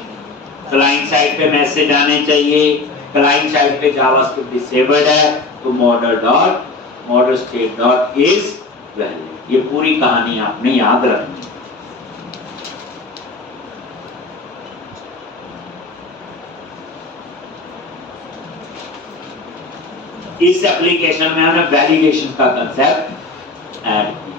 Client side पे मैसेज आने चाहिए, क्लाइंट साइड पे जावास्क्रिप्ट डिसेबल्ड है तो model state dot is valid. ये पूरी कहानी आपने याद रखनी। इस एप्लीकेशन में हमने वैलिडेशन का कंसेप्ट ऐड किया।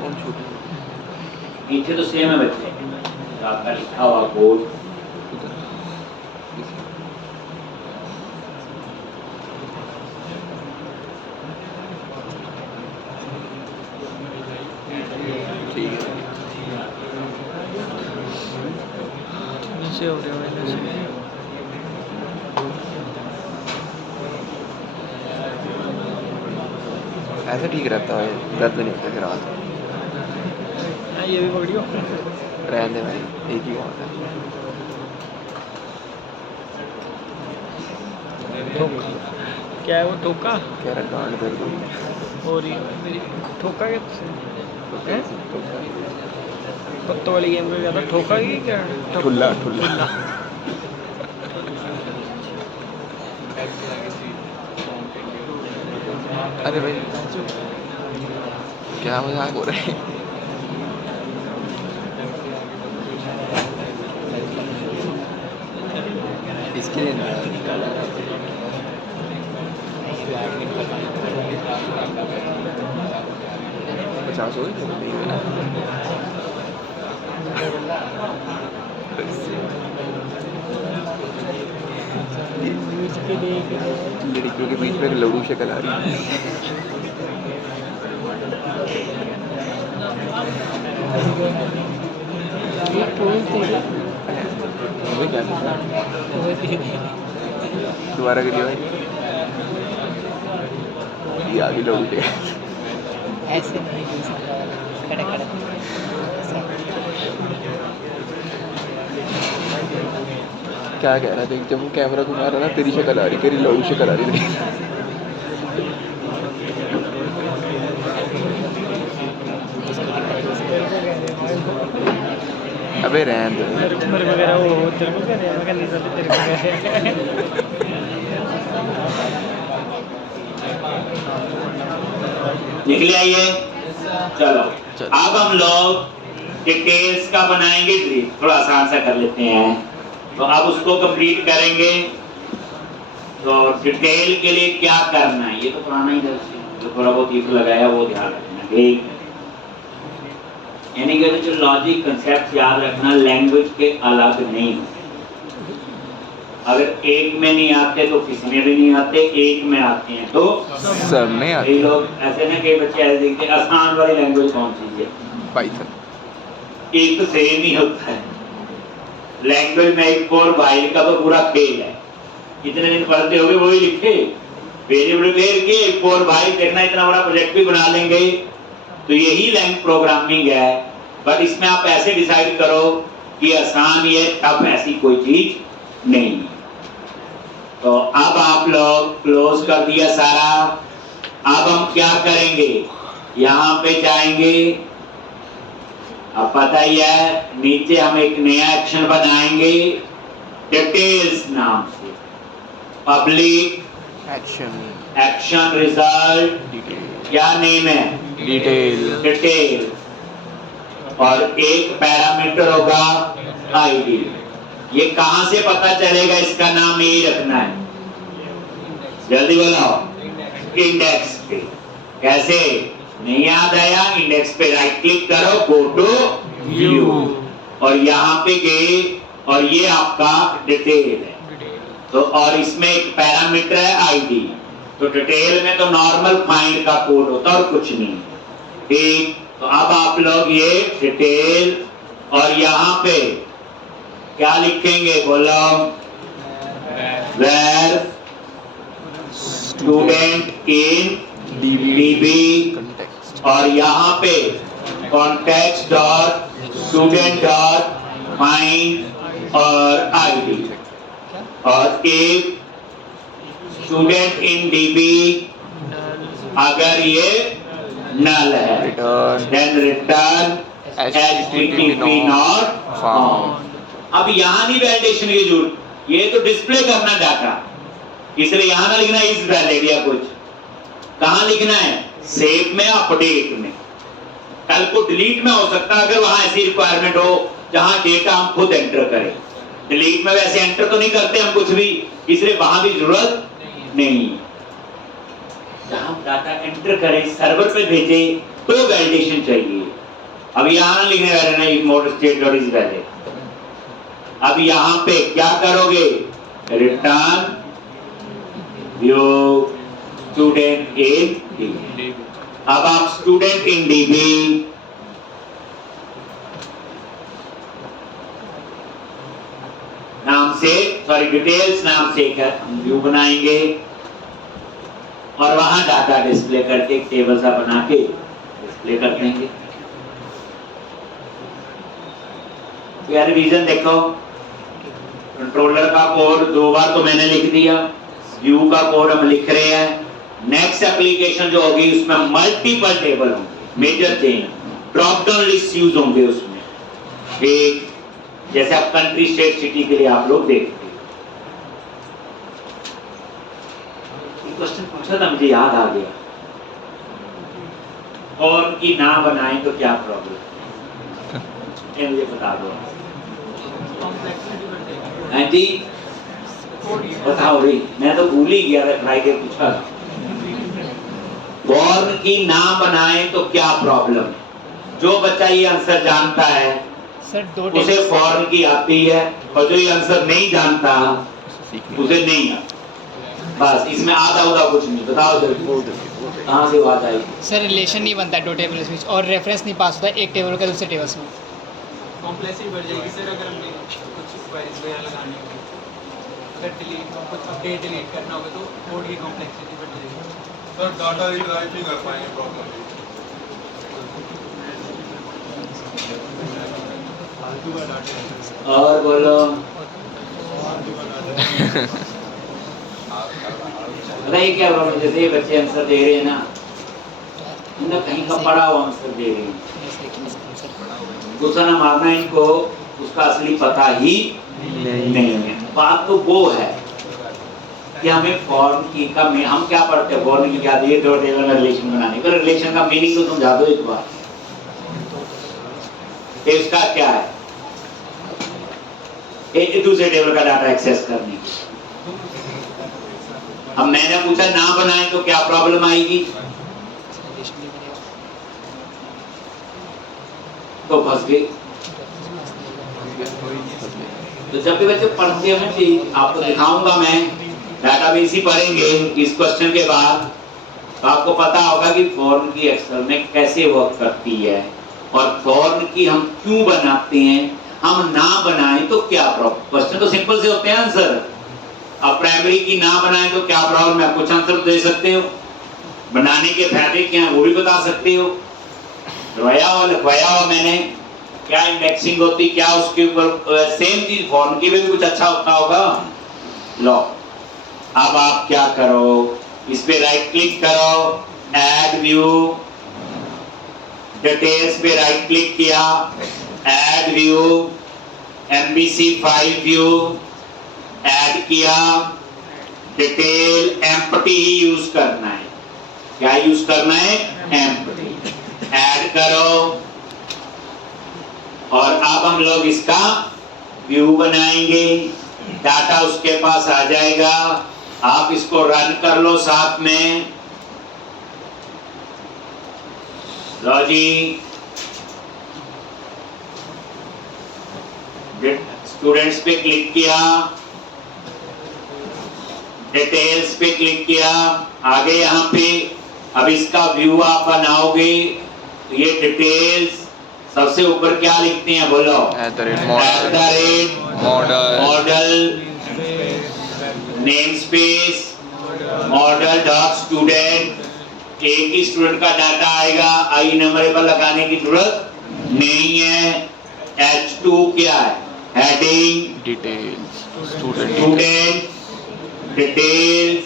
कौन छोटी नीचे तो सेम है बच्चे, आपका लिखा हुआ कोड ठीक है। नीचे हो गया मैंने से। ऐसा ठीक रहता है, दर्द नहीं होता फिर रात। ये भी पकड़ियो, रहने भाई, एक ही बात है। क्या है वो ठोका कह रहा गांड दर्द हुई। और मेरी ठोका क्या पत्तों वाली गेम में क्या था, ठोका की क्या ठुल्ला ठुल्ला। अरे भाई क्या मजाक हो रहा है? इसके लिए 50 हो गए लड़कियों के बीच में एक लड़ू शक्ल आ रही है। वही क्या दोबारा करिए भाई ये आगे लोग उठे ऐसे नहीं कड़क कड़क क्या कह रहा था जब वो कैमरा घुमा रहा ना तेरी शक्ल आ रही तेरी लोग शक्ल आ रही थी अबे रहने दो मेरे वगैरह वो तेरे को क्या मैं नहीं सकता तेरे को निकले आइए चलो चलो। अब हम लोग डिटेल्स का बनाएंगे ड्रीम थोड़ा आसान सा कर लेते हैं तो अब उसको कंप्लीट करेंगे तो डिटेल के लिए क्या करना है ये तो पुराना ही दर्ज है जो थोड़ा बहुत इफ लगाया वो ध्यान रखना ठीक यानी कि जो लॉजिक कंसेप्ट याद रखना लैंग्वेज के अलग नहीं अगर एक में नहीं आते तो किसी में भी नहीं आते एक में आते हैं तो सब में आते कई लोग ऐसे ना कई बच्चे ऐसे देखते हैं आसान वाली लैंग्वेज कौन सी है पाइथन एक तो सेम ही होता है लैंग्वेज में एक और वाइल का तो पूरा खेल है इतने दिन पढ़ते होंगे वही लिखे वेरिएबल क्लियर किए एक और वाइल देखना इतना बड़ा प्रोजेक्ट भी बना लेंगे तो यही लैंग्वेज प्रोग्रामिंग है बट इसमें आप ऐसे डिसाइड करो कि आसान ये टफ ऐसी कोई चीज नहीं तो अब आप लोग क्लोज कर दिया सारा अब हम क्या करेंगे यहाँ पे जाएंगे अब पता ही है नीचे हम एक नया एक्शन बनाएंगे डिटेल्स नाम से पब्लिक एक्शन रिजल्ट क्या नेम है डिटेल और एक पैरामीटर होगा आईडी ये कहां से पता चलेगा इसका नाम यही रखना है जल्दी बताओ इंडेक्स पे कैसे नहीं याद आया इंडेक्स पे राइट क्लिक करो गो टू व्यू और यहाँ पे गए और ये आपका डिटेल है तो और इसमें एक पैरामीटर है आईडी तो डिटेल में तो नॉर्मल फाइंड का कोड होता है और कुछ नहीं ठीक तो अब आप लोग ये डिटेल और यहाँ पे क्या लिखेंगे बोलो वेर स्टूडेंट इन डीबी और यहाँ पे context dot student dot find और आईडी और एक स्टूडेंट इन डीबी अगर ये नल है then return HTTP not found अब यहाँ नहीं वैलिडेशन की जरूरत ये तो डिस्प्ले करना डाटा इसलिए यहाँ ना लिखना इज वैलिड या कुछ कहाँ लिखना है सेव में अपडेट में कल को डिलीट में हो सकता है अगर वहां ऐसी रिक्वायरमेंट हो जहां डेटा हम खुद एंटर करें डिलीट में वैसे एंटर तो नहीं करते हम कुछ भी इसलिए वहां भी जरूरत नहीं जहां डाटा एंटर करें सर्वर पे भेजे तो वैलिडेशन चाहिए अब यहाँ लिखने वाले ना mode state dot is valid अब यहाँ पे क्या करोगे return view student in dB अब आप स्टूडेंट इन डीबी नाम से सॉरी डिटेल्स नाम से एक व्यू बनाएंगे और वहां डाटा डिस्प्ले करके एक टेबल सा बना के डिस्प्ले कर देंगे यार रिवीजन देखो कंट्रोलर का कोड 2 बार तो मैंने लिख दिया व्यू का कोड हम लिख रहे हैं नेक्स्ट एप्लीकेशन जो होगी उसमें मल्टीपल टेबल होंगे major chain drop down list use होंगे उसमें एक जैसे आप कंट्री स्टेट सिटी के लिए आप लोग देखते हैं क्वेश्चन पूछा था मुझे याद आ गया और की ना बनाएं तो क्या प्रॉब्लम ये मुझे बता दो जी बताओ रे मैं तो भूल ही गया ट्राई के पूछा बॉर्न की ना बनाए तो क्या प्रॉब्लम जो बच्चा ये आंसर जानता है उसे फॉर्न की आती है और जो ये आंसर नहीं जानता उसे नहीं आता बस इसमें आधा उदा कुछ नहीं बताओ कहाँ से बात आई? सर रिलेशन नहीं बनता दो टेबल्स में और रेफरेंस नहीं पास होता एक टेबल का दूसरे टेबल्स में। कॉम्प्लेक्सिटी बढ़ जाएगी सर अगर हमने कुछ क्वेरीज वगैरह लगानी होगी, अगर डिलीट कुछ अपडेट डिलीट करना होगा तो कोड की कॉम्प्लेक्सिटी बढ़ जाएगी। सर डाटा रीड राइट नहीं कर पाएंगे प्रॉपर्ली। और बोलो। बताइए क्या प्रॉब्लम? जैसे ये बच्चे आंसर दे रहे हैं ना, इनका कहीं का पढ़ा हुआ आंसर दे रहे हैं, गुस्सा ना मारना, इनको उसका असली पता ही नहीं है। बात तो वो है कि हमें फॉर्म की का हम क्या पढ़ते हैं, फॉर्म की क्या दिए दो टेबल में रिलेशन बनाने का, रिलेशन का मीनिंग तो समझा दो एक बार। इसका क्या है? एक दूसरे टेबल का डाटा एक्सेस करने। अब मैंने पूछा ना बनाए तो क्या प्रॉब्लम आएगी? तो फंस गए। तो जब भी बच्चे पढ़ते हैं मैं आपको दिखाऊंगा, मैं डाटाबेस ही पढ़ेंगे इस क्वेश्चन के बाद, तो आपको पता होगा कि फॉर्म की एक्सेल में कैसे वर्क करती है और फॉर्म की हम क्यों बनाते हैं। हम ना बनाएं तो क्या प्रॉब्लम? क्वेश्चन तो सिंपल से होते हैं आंसर। अब प्राइमरी की ना बनाएं तो क्या प्रॉब्लम है? कुछ आंसर दे सकते हो, बनाने के फायदे क्या है वो भी बता सकते हो। लिखवाया हुआ मैंने क्या इंडेक्सिंग होती, क्या उसके ऊपर सेम चीज फॉर्म की भी कुछ अच्छा होता होगा। लो अब आप क्या करो, इस पे राइट क्लिक करो, ऐड व्यू, डिटेल्स पे राइट क्लिक किया, add view, MVC file view add किया, डिटेल एम्प्टी ही यूज करना है। क्या यूज करना है? एम्प्टी। ऐड करो और अब हम लोग इसका व्यू बनाएंगे, डाटा उसके पास आ जाएगा। आप इसको रन कर लो साथ में। लो जी, स्टूडेंट्स पे क्लिक किया, डिटेल्स पे क्लिक किया, आगे यहाँ पे अब इसका व्यू आप बनाओगे। तो ये डिटेल्स सबसे ऊपर क्या लिखते हैं बोलो? Model name space model dot student. एक ही स्टूडेंट का डाटा आएगा, आई नंबर पर लगाने की जरूरत नहीं है। H2 क्या है? हेडिंग डिटेल्स स्टूडेंट डिटेल्स,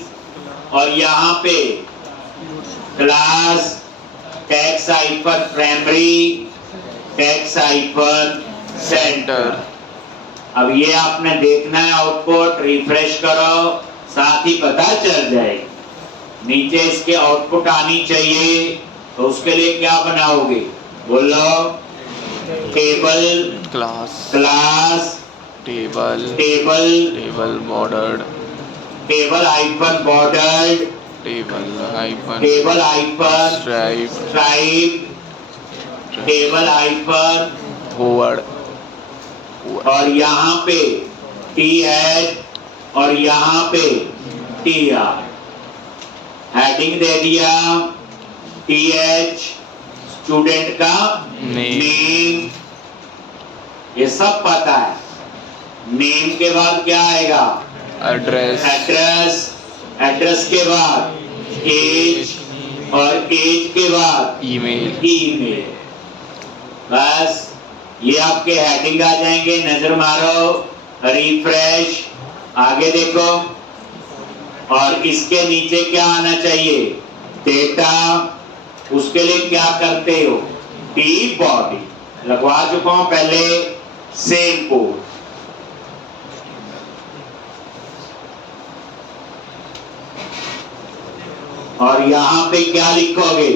और यहाँ पे class tax hyphen primary tax hyphen centre. अब ये आपने देखना है आउटपुट, रिफ्रेश करो, साथ ही पता चल जाए नीचे इसके आउटपुट आनी चाहिए। तो उसके लिए क्या बनाओगे बोलो? Table class table bordered table hyphen bordered table hyphen stripe table hyphen hovered, और यहाँ पे TH और यहाँ पे TR। हेडिंग दे दिया, TH स्टूडेंट का नेम, ये सब पता है। नेम के बाद क्या आएगा? एड्रेस के बाद एज, और एज के बाद ईमेल। बस ये आपके हेडिंग आ जाएंगे। नजर मारो, रिफ्रेश, आगे देखो, और इसके नीचे क्या आना चाहिए? डेटा। उसके लिए क्या करते हो? टी बॉडी लगवा चुका हूं पहले, सेम कोड। और यहां पे क्या लिखोगे?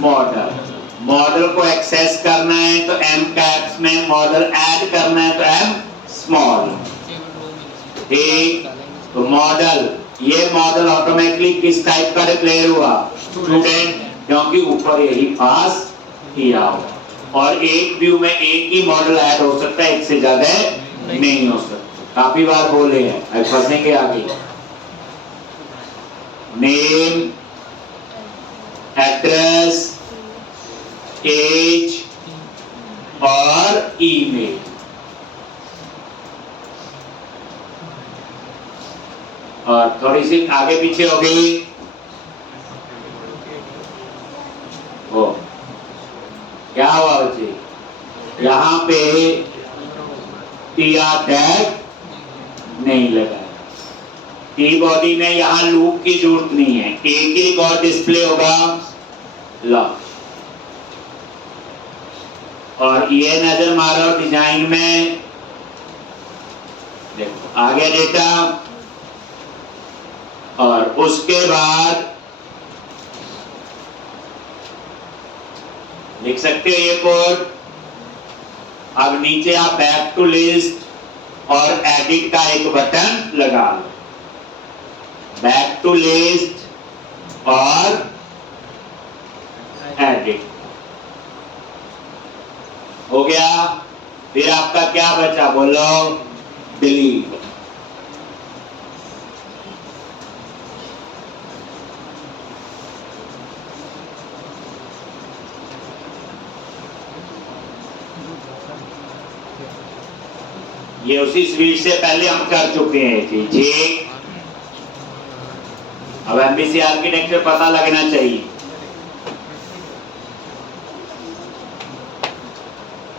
@मॉडल। मॉडल को एक्सेस करना है तो M कैप्स में, मॉडल ऐड करना है तो M स्मॉल। ठीक, तो मॉडल, ये मॉडल ऑटोमेटिकली किस टाइप का डिक्लेयर हुआ? स्टूडेंट, क्योंकि ऊपर यही पास किया हो। और एक व्यू में एक ही मॉडल ऐड हो सकता है, एक से ज्यादा नहीं हो सकता। काफी बार बोले हैं, फंसेंगे आगे। नेम, एड्रेस, एज और ईमेल। और थोड़ी सी आगे पीछे हो गई वो क्या हुआ बच्चे, यहाँ पे टीआर टैग नहीं लगा, की बॉडी में यहाँ लूप की जरूरत नहीं है, एक ही रिकॉर्ड डिस्प्ले होगा लॉक। और ये नजर मारो डिजाइन में, देखो आ गया डेटा। और उसके बाद लिख सकते हो ये कोड। अब नीचे आप बैक टू लिस्ट और एडिट का एक बटन लगा लो, बैक टू लिस्ट और एडिट हो गया। फिर आपका क्या बचा बोलो, डिलीट। ये उसी स्पीड से पहले हम कर चुके हैं जी। अब एमबीसी आर्किटेक्चर पता लगना चाहिए।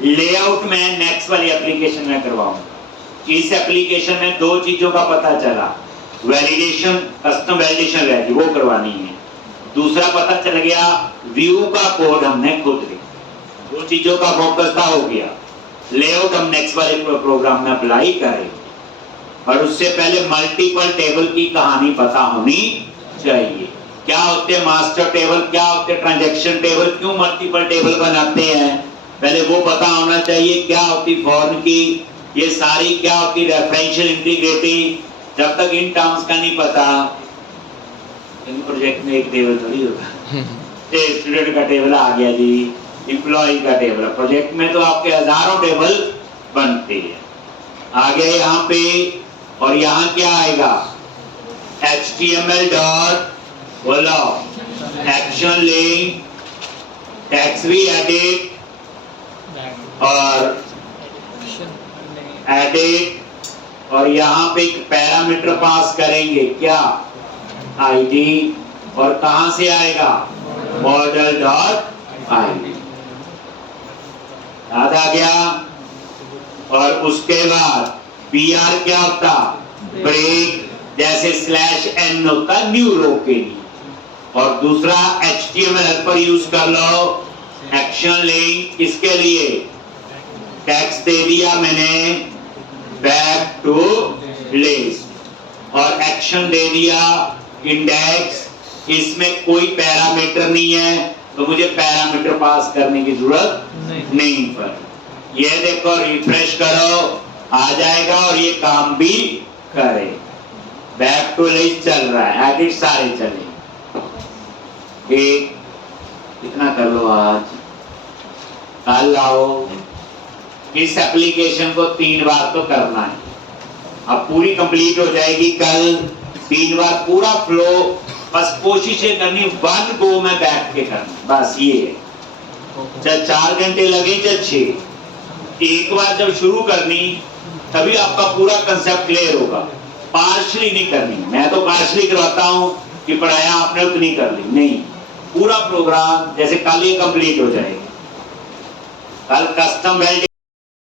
लेआउट में नेक्स्ट वाली एप्लीकेशन में करवाऊंगा। इस एप्लीकेशन में दो चीजों का पता चला, वैलिडेशन, कस्टम वैलिडेशन रहेगी वो करवानी है। दूसरा पता चल गया व्यू का कोड हमने खुद लिखा। दो चीजों का फोकस था, हो गया। लेआउट हम नेक्स्ट वाले प्रोग्राम में अप्लाई करेंगे। और उससे पहले मल्टीपल टेबल की कहानी पता होनी चाहिए। क्या होते हैं मास्टर टेबल, क्या होते हैं ट्रांजैक्शन टेबल, क्यों मल्टीपल टेबल बनाते हैं, पहले वो पता होना चाहिए। क्या होती फॉर्म की, ये सारी क्या होती रेफरेंशियल इंटीग्रिटी। जब तक इन टर्म्स का नहीं पता, इन प्रोजेक्ट में एक टेबल थोड़ी होगा। स्टूडेंट का टेबल आ गया जी, एम्प्लॉय का टेबल। प्रोजेक्ट में तो आपके हजारों टेबल बनते हैं। आगे यहाँ पे, और यहाँ क्या आएगा, HTML डॉट बोलो एक्शन लिंक, टेक्स्ट भी एडिट और एडिट। और यहाँ पे एक पैरामीटर पास करेंगे, क्या, आईडी। और कहां से आएगा, मॉडल डॉट आईडी। याद आ गया। और उसके बाद BR क्या होता, ब्रेक, जैसे /n होता न्यू रो के लिए। और दूसरा HTML हेल्पर यूज कर लो, एक्शन लिंक, किसके लिए, टेक्स्ट दे दिया मैंने बैक टू लिस्ट, और एक्शन दे दिया इंडेक्स। इसमें कोई पैरामीटर नहीं है तो मुझे पैरामीटर पास करने की जरूरत नहीं पर। ये देखो रिफ्रेश करो, आ जाएगा और ये काम भी करे। बैक टू लिस्ट चल रहा है, एडिट सारे चले। एक इतना कर लो, आज कल आओ। इस एप्लीकेशन को 3 बार तो करना है। अब पूरी कंप्लीट हो जाएगी कल। 3 बार पूरा फ्लो, बस कोशिश ये करनी 1 गो में बैठ के करना, बस ये है। चाहे 4 घंटे लगे चाहे 6, एक बार जब शुरू करनी तभी आपका पूरा कंसेप्ट क्लियर होगा। पार्शली नहीं करनी। मैं तो पार्शली करवाता हूं कि पढ़ाया आपने उतनी कर ली, नहीं, पूरा प्रोग्राम जैसे कल ही कंप्लीट हो जाएगा। कल कस्टम वेल्डिंग